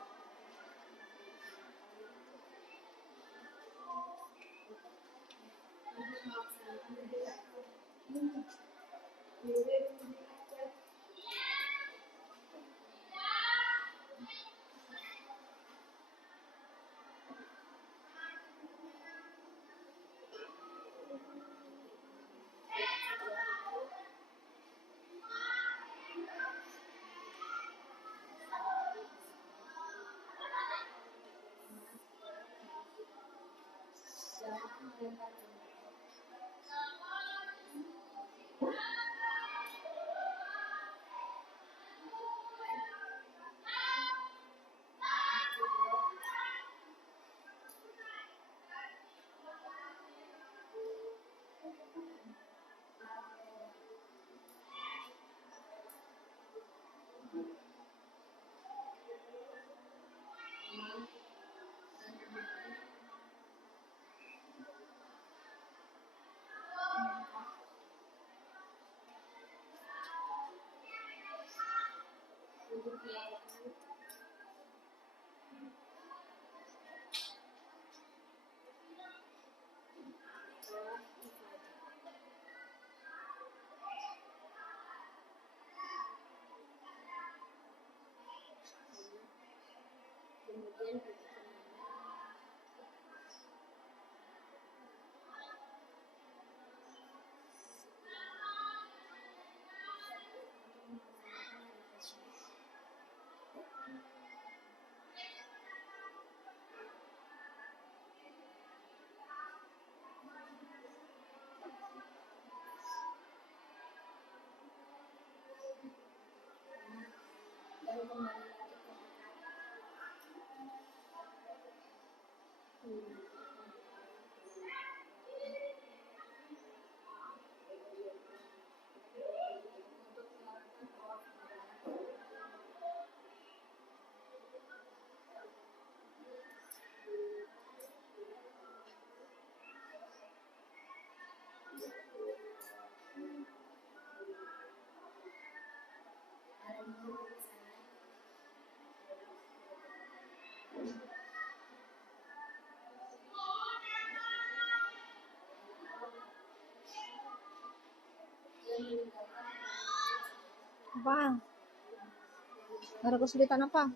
Apa? Ada kesulitan apa?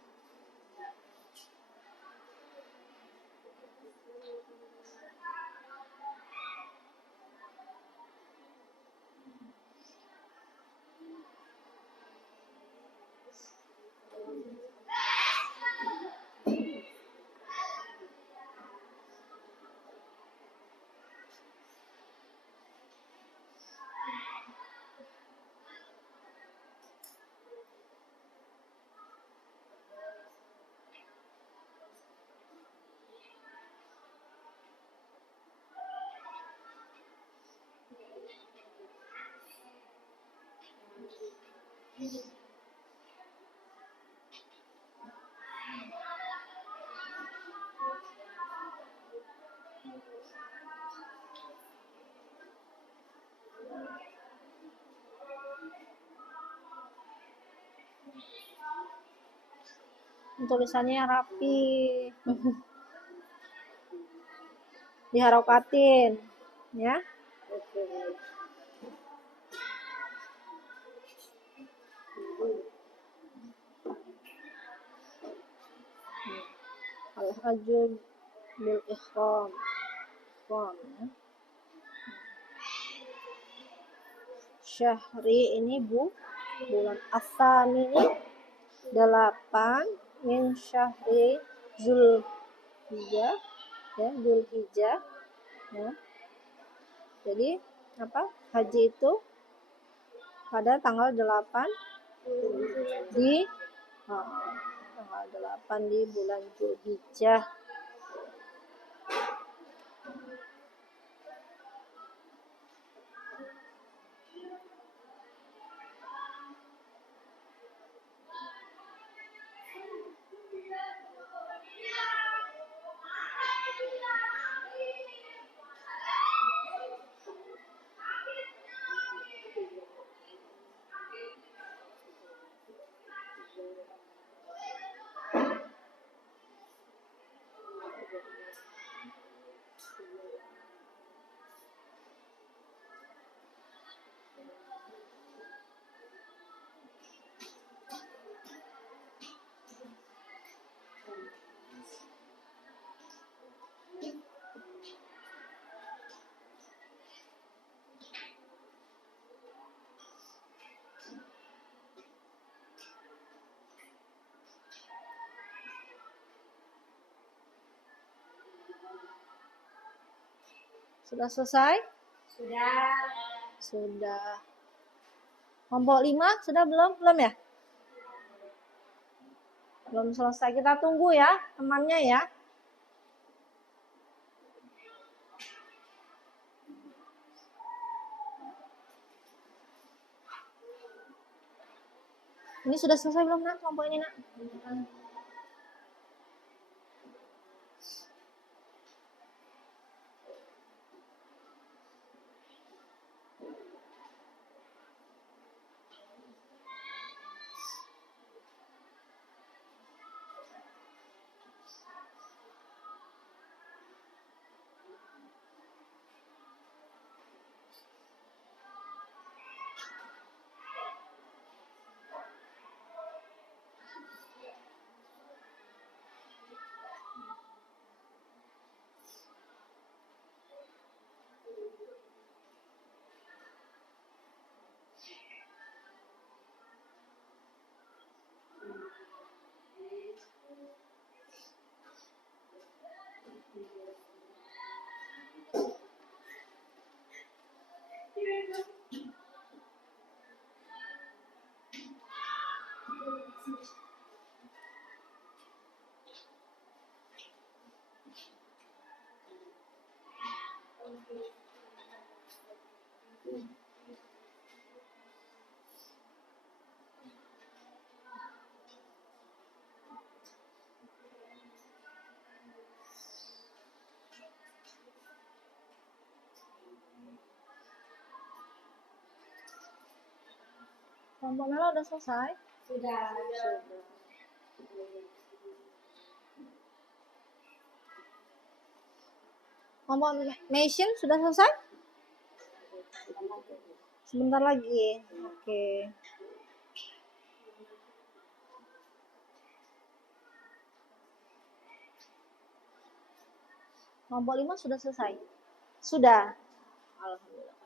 Tulisannya rapi. Diharokatin, ya. Al-hajju bil ihram. Ya. Syahri ini bulan Asani ini 8 min syahri Zulhijjah, ya, Zulhijjah, ya. Jadi apa? Haji itu pada tanggal 8 di tanggal 8 di bulan Zulhijjah. Sudah selesai? Sudah. Sudah. Kelompok 5 sudah belum? Belum ya? Belum selesai. Kita tunggu ya temannya ya. Ini sudah selesai belum, Nak? Kelompok ini, Nak? Kelompok merah udah selesai? Sudah. Kelompok Machine sudah selesai? Sebentar lagi. Oke. Kelompok 5 sudah selesai? Sudah. Alhamdulillah.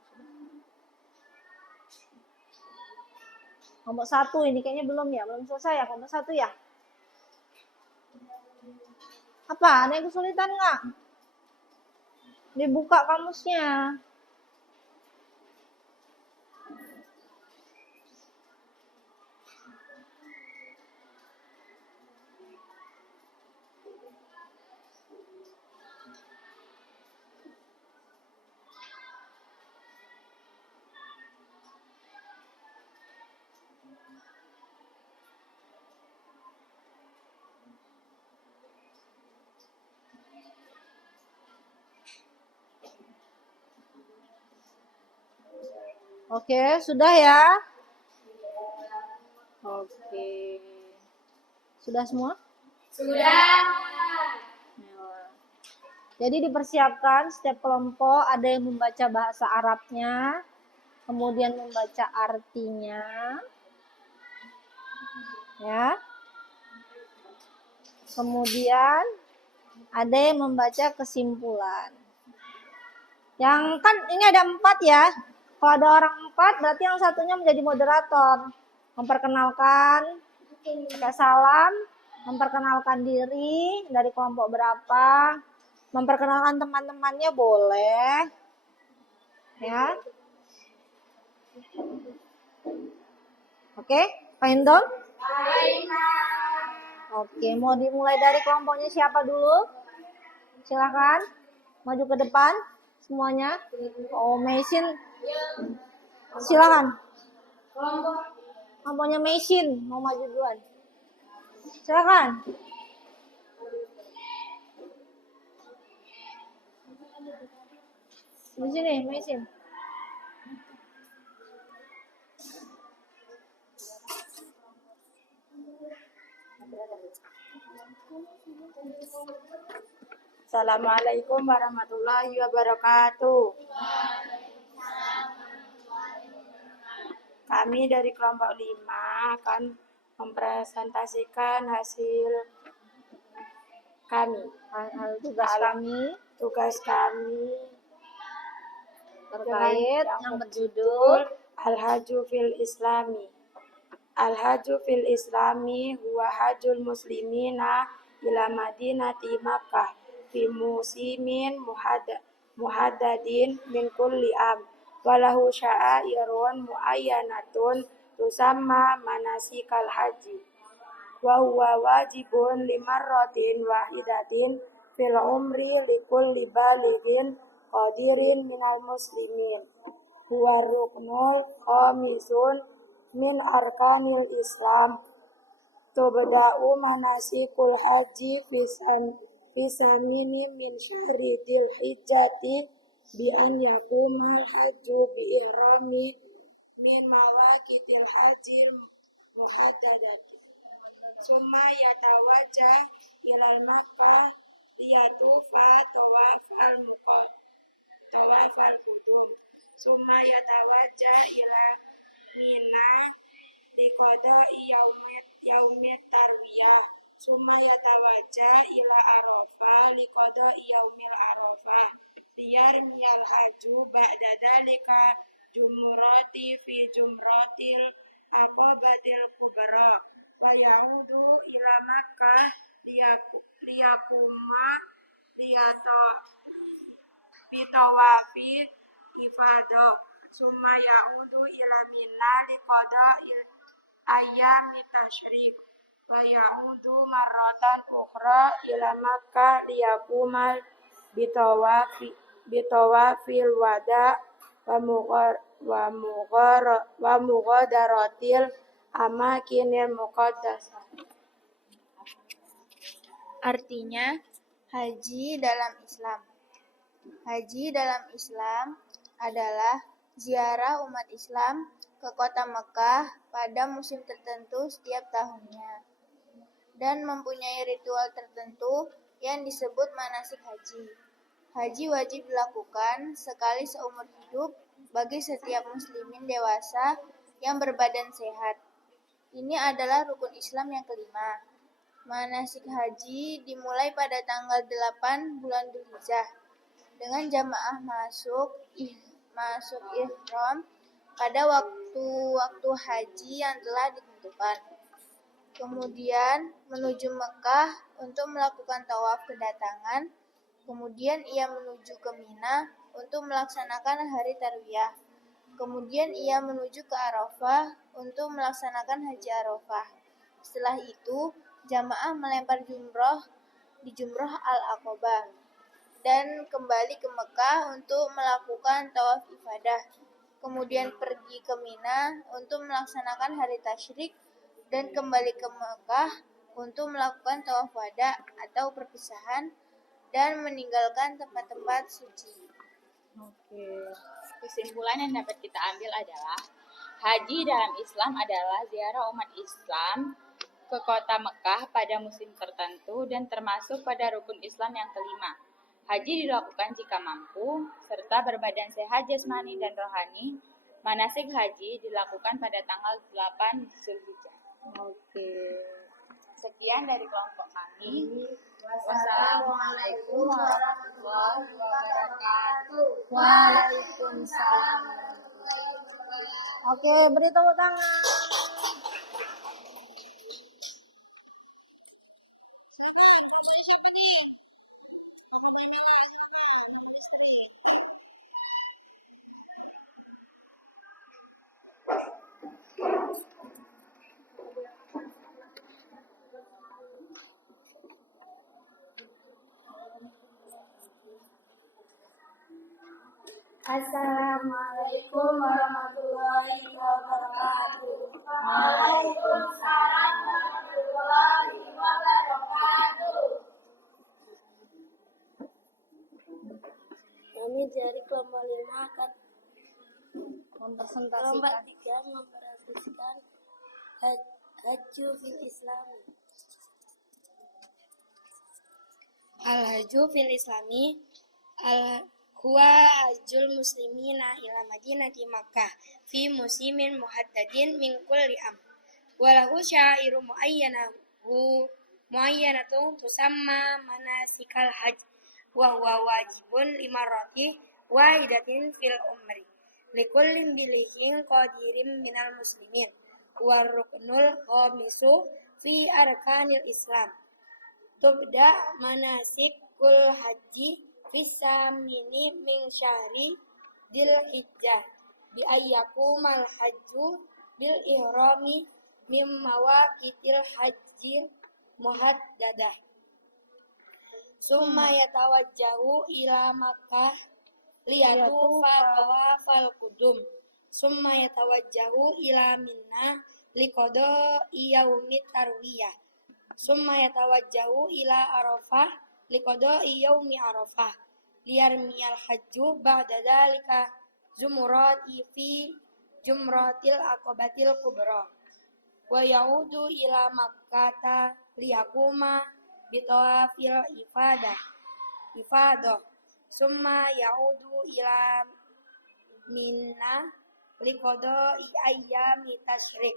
Kelompok 1 ini kayaknya belum ya? Belum selesai ya kelompok 1 ya? Apa? Ada yang kesulitan nggak? Dibuka kamusnya. Oke, sudah ya? Oke. Sudah semua? Sudah. Jadi dipersiapkan setiap kelompok ada yang membaca bahasa Arabnya, kemudian membaca artinya. Ya. Kemudian ada yang membaca kesimpulan. Yang kan ini ada 4 ya. Kalau ada orang 4 berarti yang satunya menjadi moderator. Memperkenalkan, pakai salam, memperkenalkan diri dari kelompok berapa, memperkenalkan teman-temannya boleh. Ya. Oke, paham dong? Oke, mau dimulai dari kelompoknya siapa dulu? Silakan maju ke depan semuanya. Oh, Machine. Silakan. Kelompoknya Machine mau maju duluan. Silakan. Di sini, Machine. Assalamualaikum warahmatullahi wabarakatuh. Kami dari kelompok 5 akan mempresentasikan hasil kami. Tugas kami Terkait yang berjudul Al-Hajju fil Islami. Al-Hajju fil Islami huwa hajjul muslimina ila madinati Makkah fi musimin muhaddadin min kulli am walahu sya'airun muayyanatun tusamma manasikal haji wa huwa wajibun limarratin wahidatin fil umri likulli balighin qadirin minal muslimin huwa ruknul khamisun min arkanil islam tubda'u manasikul haji fisamini min syahri dzil hijjati bi an yakumal hajju bi ihrami min mawaqitil hajjil muhaddadati summa yatawajjah ilal makkah liyatufa tawafal qudum summa yatawajjah ila mina liqada'i yaumit tarwiyah summa yatawajjah ila arafah liqada'i yaumil arafah liyarmiyal haju ba'da dalika jumrati fi jumratil aqabatil kubra wa ya'udu ila makkah liyakuma bitawafi ifadah summa ya'udu ila mina liqada'il ayyami tasyrik wa ya'udu marratan ukhra ila makkah liyakumal bitawafil wada wa mughadaratil amakinil muqaddasah. Artinya, haji dalam Islam. Haji dalam Islam adalah ziarah umat Islam ke kota Mekah pada musim tertentu setiap tahunnya dan mempunyai ritual tertentu yang disebut manasik haji. Haji wajib dilakukan sekali seumur hidup bagi setiap muslimin dewasa yang berbadan sehat. Ini adalah rukun Islam yang kelima. Manasik haji dimulai pada tanggal 8 bulan Dzulhijjah dengan jamaah masuk ihram pada waktu haji yang telah ditentukan. Kemudian menuju Mekah untuk melakukan tawaf kedatangan. Kemudian ia menuju ke Mina untuk melaksanakan hari tarwiyah. Kemudian ia menuju ke Arafah untuk melaksanakan haji Arafah. Setelah itu, jamaah melempar jumroh di jumroh Al-Aqabah dan kembali ke Mekah untuk melakukan tawaf ifadah. Kemudian pergi ke Mina untuk melaksanakan hari tasyrik dan kembali ke Mekah untuk melakukan tawaf wada atau perpisahan dan meninggalkan tempat-tempat suci. Oke. Kesimpulan yang dapat kita ambil adalah haji dalam Islam adalah ziarah umat Islam ke kota Mekah pada musim tertentu dan termasuk pada rukun Islam yang kelima. Haji dilakukan jika mampu, serta berbadan sehat jasmani dan rohani. Manasik haji dilakukan pada tanggal 8 Dzulhijjah. Oke. Sekian dari kelompok kami. Wassalamualaikum warahmatullahi wabarakatuh. Waalaikumsalam. Oke, beri tepuk tangan. Silakan, kelompoknya siapa nih? Oh, kelompoknya Mela, silakan sama Listri. Assalamualaikum warahmatullahi wabarakatuh. Waalaikumsalam warahmatullahi wabarakatuh. Kami dari kelompok 5 akan kelompok 3 mempresentasikan Hajju fil Islami. Al-Hajju fil Islami huwa hajjul muslimina ila madinati Makkah fi musimin muhaddadin min kulli am. Walahu syairu muayyanatun tusamma manasikal hajj wa huwa wajibun limarrati wahidatin fil umri likullin bilihin qadirin minal muslimin wa ruknul khamisu fi arkanil Islam. Tubda manasikul haji Fisamini min syahri dil hijjah bi ayyakumal hajju bil ihrami mim mawaqitil hajjir muhaddadah. Summa yatawajjahu ila Makkah liyatufa tawafal qudum. Summa yatawajjahu ila Mina liqada yaumit tarwiyah. Summa yatawajjahu ila Arafah liqada yaumi Arafah. Liyarmiyal hajju ba'da dzalika zumurati fi jumratil aqabatil kubra. Wa yaudu ila Makkata liyakuma bitawafil ifadah. Summa yaudu ila Mina liqada ayyami tasyrik.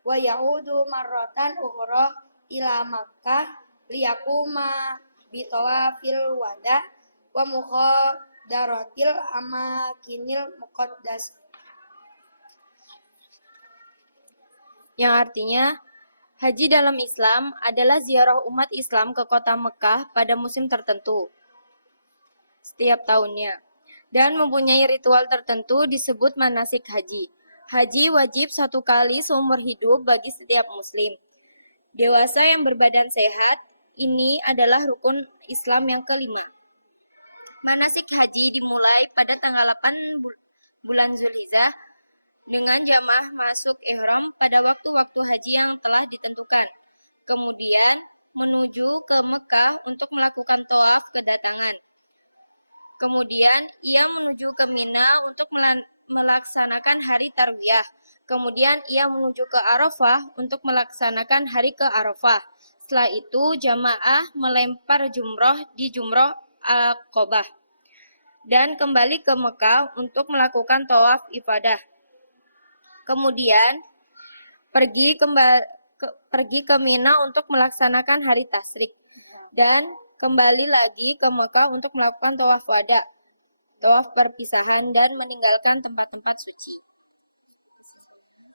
Wa yaudu marratan ukhra ila Makkah liyakuma bitawafil wada wa mukhadaratil amakinil muqaddas. Yang artinya, haji dalam Islam adalah ziarah umat Islam ke kota Mekah pada musim tertentu setiap tahunnya, dan mempunyai ritual tertentu disebut manasik haji. Haji wajib 1 kali seumur hidup bagi setiap muslim. Dewasa yang berbadan sehat, ini adalah rukun Islam yang kelima. Manasik haji dimulai pada tanggal 8 bulan Zulhijjah dengan jamaah masuk ihram pada waktu-waktu haji yang telah ditentukan. Kemudian menuju ke Mekah untuk melakukan tawaf kedatangan. Kemudian ia menuju ke Mina untuk melaksanakan hari tarwiyah. Kemudian ia menuju ke Arafah untuk melaksanakan hari ke Arafah. Setelah itu jamaah melempar jumroh di jumroh Aqabah dan kembali ke Mekah untuk melakukan tawaf ifadah. Kemudian pergi ke Mina untuk melaksanakan hari tasyrik dan kembali lagi ke Mekah untuk melakukan tawaf wada, tawaf perpisahan dan meninggalkan tempat-tempat suci.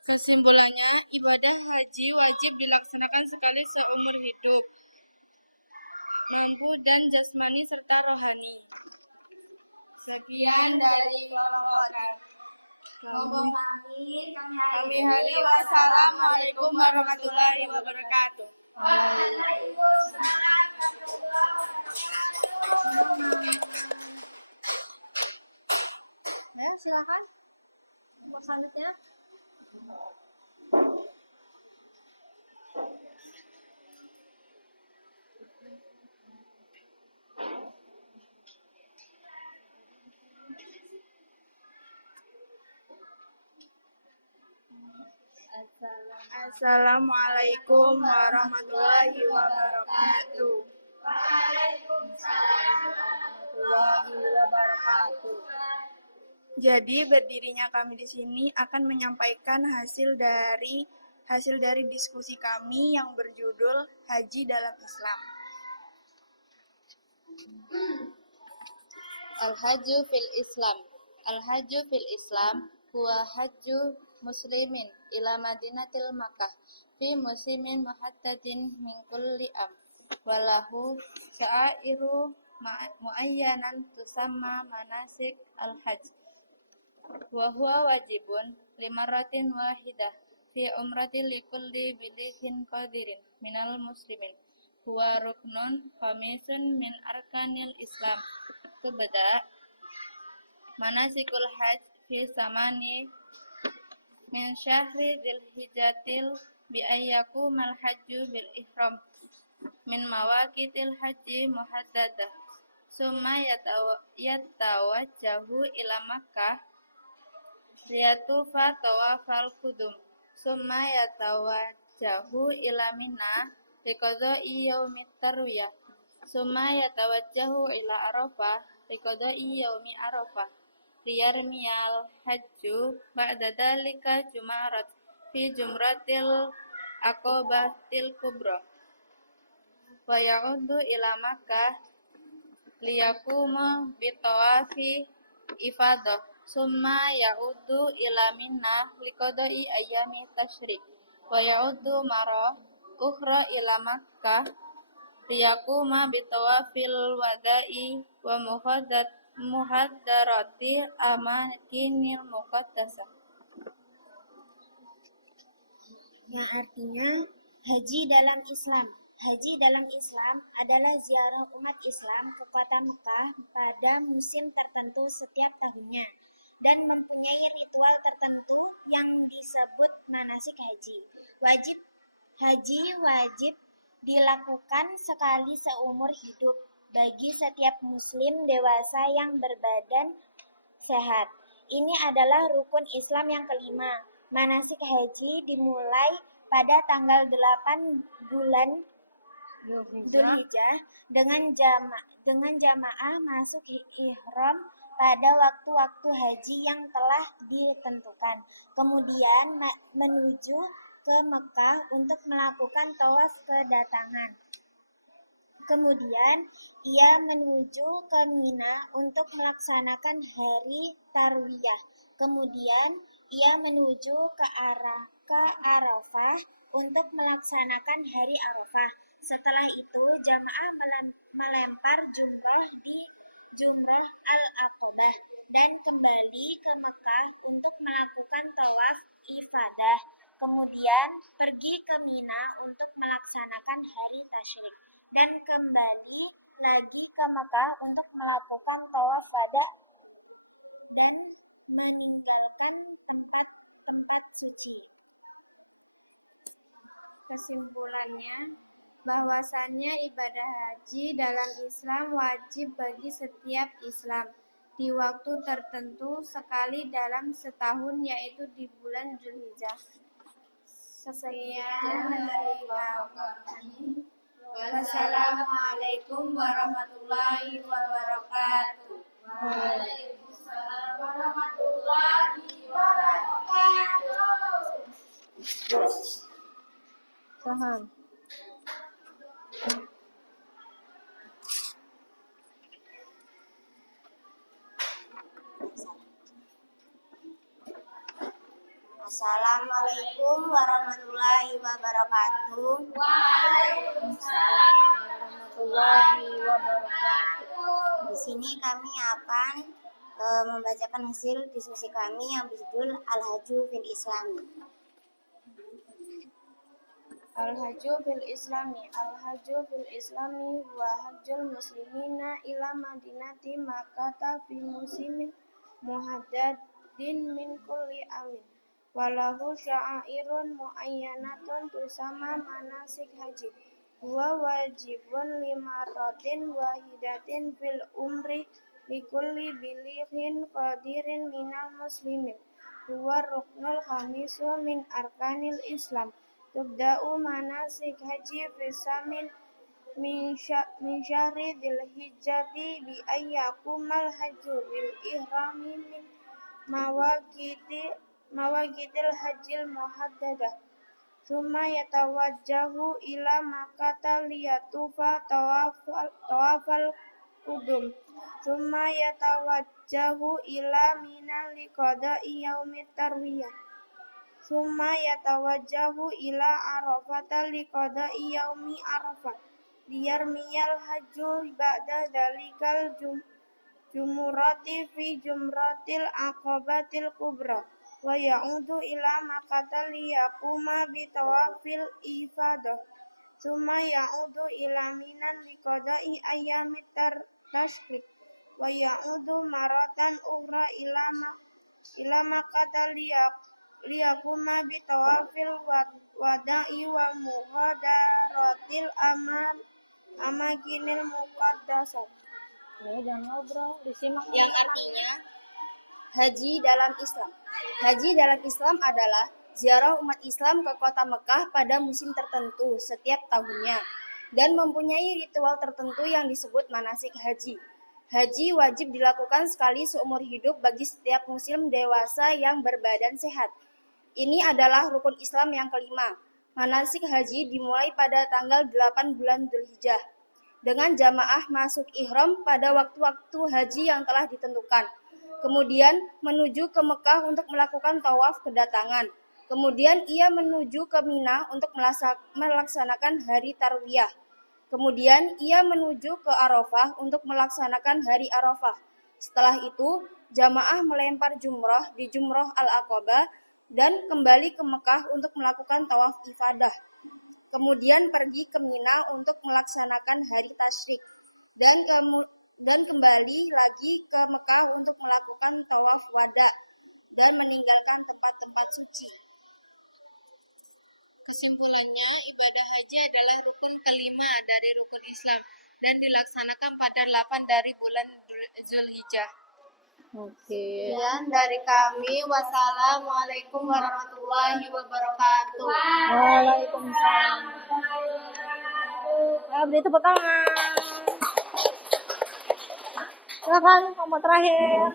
Kesimpulannya, ibadah haji wajib dilaksanakan sekali seumur hidup, mampu dan jasmani serta rohani. Sekian dari kelompok kami hari. Wassalamualaikum warahmatullahi wabarakatuh. Waalaikumsalam warahmatullahi wabarakatuh. Ya, silakan. Untuk selanjutnya. Assalamualaikum warahmatullahi wabarakatuh. Waalaikumsalam warahmatullahi wabarakatuh. Jadi berdirinya kami di sini akan menyampaikan hasil dari diskusi kami yang berjudul Haji dalam Islam. Al-Hajju fil Islam. Al-Hajju fil Islam huwa hajju muslimin ila madinatil Makkah fi musimin muhaddadin min kulli am. Walahu sya'airu muayyanan tusamma manasik al-hajj. Wa huwa wajibun limaratin wahidah fi umrati likulli bilighin qadirin minal muslimin. Huwa ruknun khamisun min arkanil Islam. Tubda manasikul hajj fi samani min syahri dzulhijjatil bi ayyakumal hajju bil ihram min mawaqitil haji muhaddadah. Summa yatawajjahu ila Makkah liyatufa tawafal qudum. Summa yatawajjahu ila Mina liqada'i yaumit tarwiyah. Summa yatawajjahu ila Arafah liqada'i yaumi Arafah. Liyarmiyal hajju ba'da dzalika jumarat fi jumratil aqabatil kubra. Wa ya'udu ila Makkah liyakuma bitawafi ifadah. Summa ya'udu ila Mina liqada'i ayyami tasyrik. Wa ya'udu marah ukhra ila Makkah liyaquma bitawafil wada'i wa muhaddarati amakinil muqaddasah. Yang artinya haji dalam Islam. Haji dalam Islam adalah ziarah umat Islam ke kota Mekah pada musim tertentu setiap tahunnya dan mempunyai ritual tertentu yang disebut manasik haji. Haji wajib dilakukan sekali seumur hidup bagi setiap muslim dewasa yang berbadan sehat. Ini adalah rukun Islam yang kelima. Manasik haji dimulai pada tanggal 8 bulan Dzulhijjah dengan jamaah masuk ihram pada waktu-waktu haji yang telah ditentukan. Kemudian menuju ke Mekah untuk melakukan tawaf kedatangan. Kemudian ia menuju ke Mina untuk melaksanakan hari Tarwiyah. Kemudian ia menuju ke Arafah untuk melaksanakan hari Arafah. Setelah itu jamaah melempar jumroh di Jumroh Al-Aqobah dan kembali ke Mekah untuk melakukan tawaf ifadah. Kemudian pergi ke Mina untuk melaksanakan hari tasyrik dan kembali lagi ke Mekah untuk melakukan tawaf wada dan meninggalkan tempat-tempat suci. Kesimpulannya, bahwasannya ibadah haji dalam Islam wajib bagi setiap Islam di waktu tertentu sekali dalam setahun, yaitu di bulan Dzulhijjah. Sekian dari kami. Wassalamualaikum warahmatullahi wabarakatuh. Waalaikumsalam warahmatullahi wabarakatuh. Paham. Assalamualaikum warahmatullahi wabarakatuh. Waalaikumsalam warahmatullahi wabarakatuh. Di sini kami akan membacakan hasil diskusi kami yang berjudul Al-Hajju fil Islami. Al-Hajju fil Islami. Al-Hajju fil Islami wa hajjul muslimina ila madinati Makkah fi musimin muhaddadin min kulli amin. Walahu sya'airun muayyanatun tusama manasik haji. Huwa wajibun limaratin wahidatin fil umri likulli bilighin qadirin minal muslimin. Huwa ruknul khamisu min arkanil Islam. Tubda'u manasik haji fisamin min syahri dzulhijjati bi ayyakumal hajju bil ihrami min mawaqitil hajjil muhaddadah. Summa yatawajjahu ila Makkah liyatufa tawafal qudum. Summa yatawajjahu ila Mina liqada'i yaumit tarwiyah. Summa yatawajjahu ila Arafata liqada'i yaumi Arafah. Liyarmiyal hajju ba'da dalikal jumurati fi jumratil aqabatil kubra. Wa ya'udu ila Makkah liyaquma bi tawafil ifadah. Summa ya'udu ila Minan liqada'i ayyamit tasyrik. Wa ya'udu maratan ukhra ila Makkah liyaquma bi tawafil wada'i wa muhadaratil amakinil muqaddasah. Jangan ngobrol, disimak. Yang artinya haji dalam Islam. Haji dalam Islam adalah ziarah umat Islam ke kota Mekah pada musim tertentu setiap tahunnya dan mempunyai ritual tertentu yang disebut manasik haji. Haji wajib dilakukan sekali seumur hidup bagi setiap muslim dewasa yang berbadan sehat. Ini adalah rukun Islam yang kelima. Manasik haji dimulai pada tanggal 8 bulan Dzulhijjah dengan jamaah masuk ihram pada waktu-waktu haji yang telah ditentukan. Kemudian menuju ke Mekah untuk melakukan tawaf kedatangan. Kemudian ia menuju ke Mina untuk melaksanakan hari Tarwiyah. Kemudian ia menuju ke Arafah untuk melaksanakan hari Arafah. Setelah itu, jamaah melempar jumrah di Jumrah Al-Aqabah dan kembali ke Mekah untuk melakukan tawaf ifadah. Kemudian pergi ke Mina untuk melaksanakan hari tasyrik dan kembali lagi ke Mekah untuk melakukan tawaf wada dan meninggalkan tempat-tempat suci. Kesimpulannya, ibadah haji adalah rukun kelima dari rukun Islam dan dilaksanakan pada 8 dari bulan Zulhijjah. Oke. Sekian dari kami. Wassalamualaikum warahmatullahi wabarakatuh. Waalaikumsalam. Beri tepuk tangan. Silakan kelompok terakhir.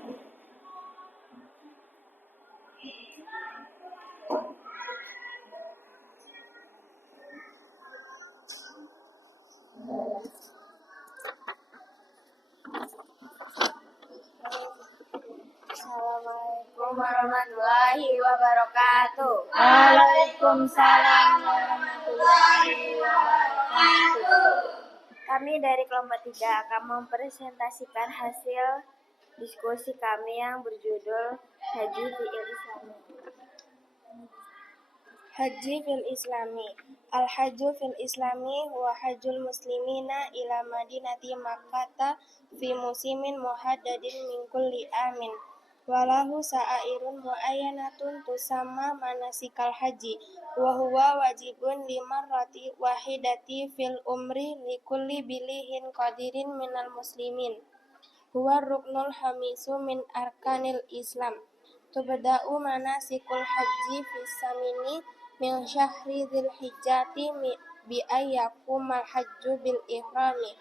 Assalamualaikum warahmatullahi wabarakatuh. Waalaikumsalam warahmatullahi wabarakatuh. Kami dari kelompok 3 akan mempresentasikan hasil diskusi kami yang berjudul Haji fil Islami. Haji fil Islami. Al-Hajju fil Islami wa hajjul muslimina ila madinati Makkah fi musimin muhaddadin min kulli amin. Walahu sa'airun muayyanatun tusamma manasikal haji wa huwa wajibun limarrati wahidati fil umri likulli bilihin qadirin minal muslimin. Huwa ruknul hamisu min arkanil Islam. Tubda'u manasikul haji fis samini min syahri dzulhijjati bi ayyakumal hajju bil ihrami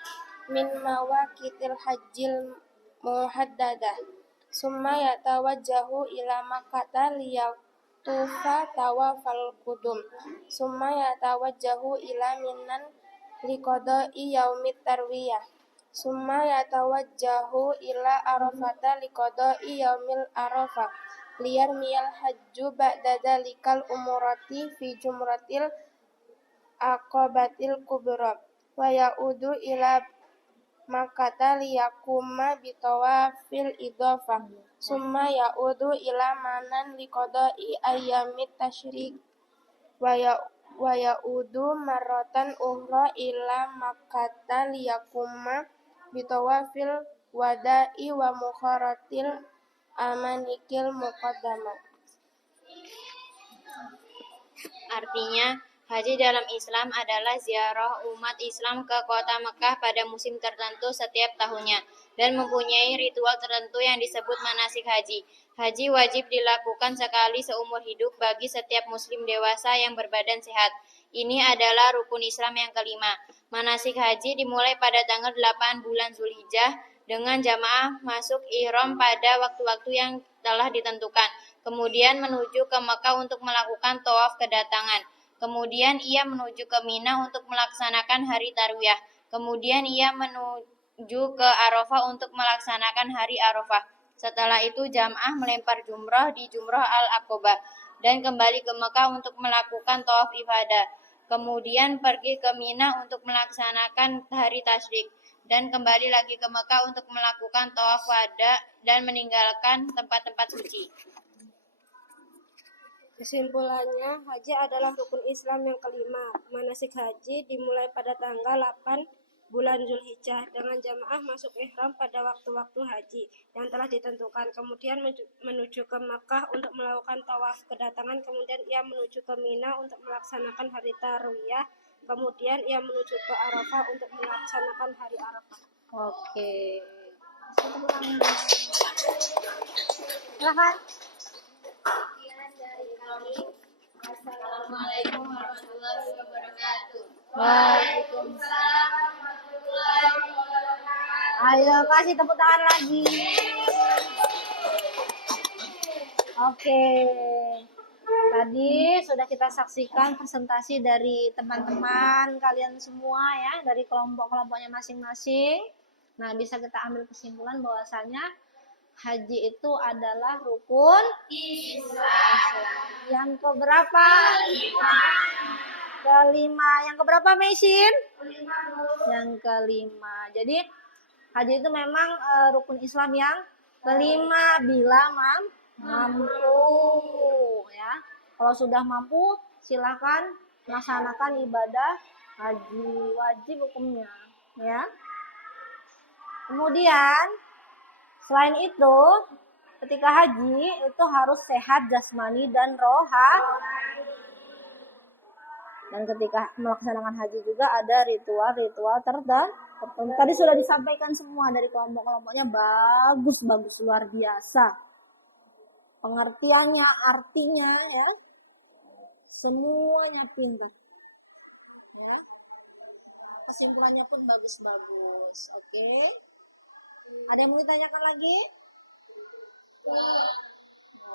min mawaqitil hajjil muhaddadah. Summa yatawajjahu ila Makkah liyatufa tawafal qudum. Summa yatawajjahu ila Minan liqada'i yaumit tarwiyah. Summa yatawajjahu ila Arafata liqada'i yaumil Arafah. Liyarmiyal hajju ba'da dzalikal umurati fi jumratil aqabatil kubra. Wa ya'udu ila Makkah liyakuma bitawafil idhofah. Summa ya'udu ila Manan liqada'i ayyamit tasyrik. Wa ya'udu marratan ukhra ila Makkah liyakuma bitawafil wada'i wa mukharatil amanikil muqaddamah. Artinya, haji dalam Islam adalah ziarah umat Islam ke kota Mekah pada musim tertentu setiap tahunnya dan mempunyai ritual tertentu yang disebut manasik haji. Haji wajib dilakukan sekali seumur hidup bagi setiap muslim dewasa yang berbadan sehat. Ini adalah rukun Islam yang kelima. Manasik haji dimulai pada tanggal 8 bulan Zulhijjah dengan jamaah masuk ihram pada waktu-waktu yang telah ditentukan. Kemudian menuju ke Mekah untuk melakukan tawaf kedatangan. Kemudian ia menuju ke Mina untuk melaksanakan hari Tarwiyah. Kemudian ia menuju ke Arafah untuk melaksanakan hari Arafah. Setelah itu jamaah melempar jumrah di Jumrah Al-Aqabah dan kembali ke Mekah untuk melakukan tawaf ibadah. Kemudian pergi ke Mina untuk melaksanakan hari tasyrik dan kembali lagi ke Mekah untuk melakukan tawaf wada dan meninggalkan tempat-tempat suci. Kesimpulannya, haji adalah rukun Islam yang kelima. Manasik haji dimulai pada tanggal 8 bulan Zulhijjah dengan jamaah masuk ihram pada waktu-waktu haji yang telah ditentukan. Kemudian menuju ke Makkah untuk melakukan tawaf kedatangan. Kemudian ia menuju ke Mina untuk melaksanakan hari Tarwiyah. Kemudian ia menuju ke Arafah untuk melaksanakan hari Arafah. Oke. Silakan. Assalamualaikum warahmatullahi wabarakatuh. Waalaikumsalam warahmatullahi wabarakatuh. Ayo kasih tepuk tangan lagi. Oke. Tadi sudah kita saksikan presentasi dari teman-teman kalian semua ya, dari kelompok-kelompoknya masing-masing. Nah, bisa kita ambil kesimpulan bahwasanya haji itu adalah rukun Islam. Yang keberapa? kelima. Yang keberapa, Mesin? Yang kelima. Jadi haji itu memang rukun Islam yang kelima bila mampu, ya. Kalau sudah mampu, silakan melaksanakan ibadah haji, wajib hukumnya, ya. Kemudian selain itu, ketika haji itu harus sehat jasmani dan rohani. Dan ketika melaksanakan haji juga ada ritual-ritual tertentu. Tadi sudah disampaikan semua dari kelompok-kelompoknya, bagus luar biasa. Pengertiannya, artinya, ya, semuanya pintar. Ya. Kesimpulannya pun bagus-bagus. Oke. Ada yang mau ditanyakan lagi?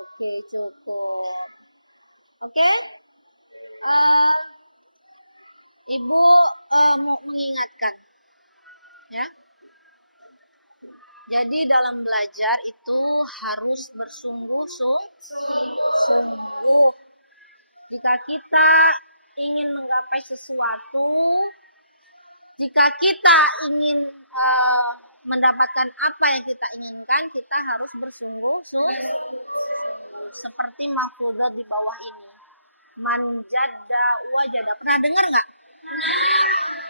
Oke, cukup. Oke. Ibu mau mengingatkan, ya. Jadi dalam belajar itu harus bersungguh-sungguh. Jika kita ingin menggapai sesuatu, jika kita ingin mendapatkan apa yang kita inginkan, kita harus bersungguh-sungguh. Seperti mahfudhah di bawah ini. Manjada wajada. Pernah dengar nggak?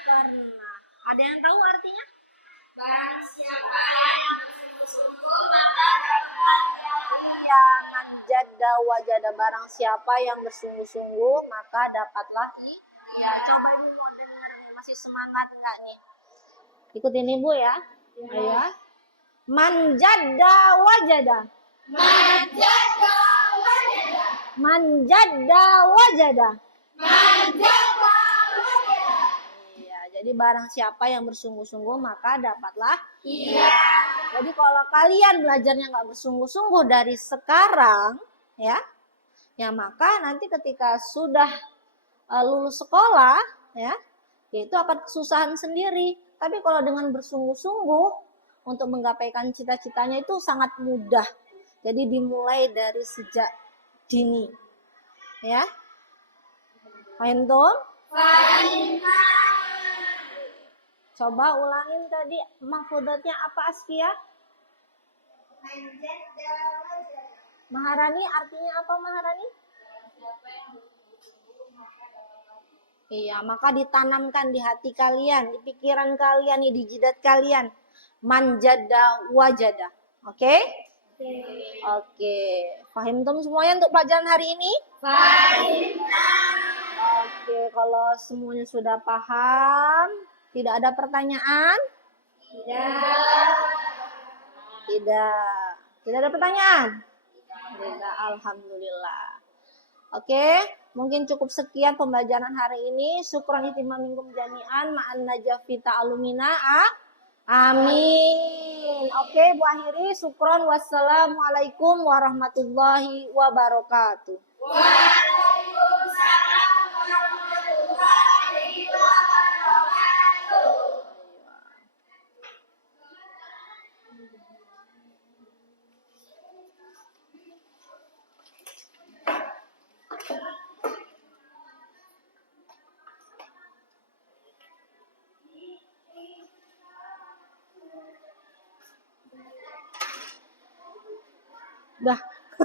Pernah. Ada yang tahu artinya? Barang siapa yang bersungguh-sungguh maka dapat Iya, manjada wajada. Barang siapa yang bersungguh-sungguh maka dapatlah Iya, coba Ibu mau denger nih, masih semangat nggak nih? Ikutin Ibu ya. Ayo. Manjada wajada. Manjada wajada. Manjada wajada. Manjada wajada. Iya, jadi barang siapa yang bersungguh-sungguh maka dapatlah. Iya. Jadi kalau kalian belajarnya nggak bersungguh-sungguh dari sekarang, ya maka nanti ketika sudah lulus sekolah, ya itu akan kesusahan sendiri. Tapi kalau dengan bersungguh-sungguh untuk menggapaikan cita-citanya itu sangat mudah. Jadi dimulai dari sejak dini, ya. Paham tuh? Coba ulangin tadi mahfudhatnya apa, Askia? Manjada wajada. Maharani artinya apa, Maharani? Iya, maka ditanamkan di hati kalian, di pikiran kalian, di jidat kalian. Manjada wajada. Oke? Oke. Paham tuh semuanya untuk pelajaran hari ini? Paham. Oke, kalau semuanya sudah paham, tidak ada pertanyaan? Tidak ada pertanyaan? Tidak, alhamdulillah. Oke, mungkin cukup sekian pembelajaran hari ini. Syukran ihtimamikum jami'an ma'an najafi ta'alumina. Amin. Oke, Bu akhiri. Syukran. Wassalamualaikum warahmatullahi wabarakatuh. Waalaikumsalam warahmatullahi wabarakatuh. Dah.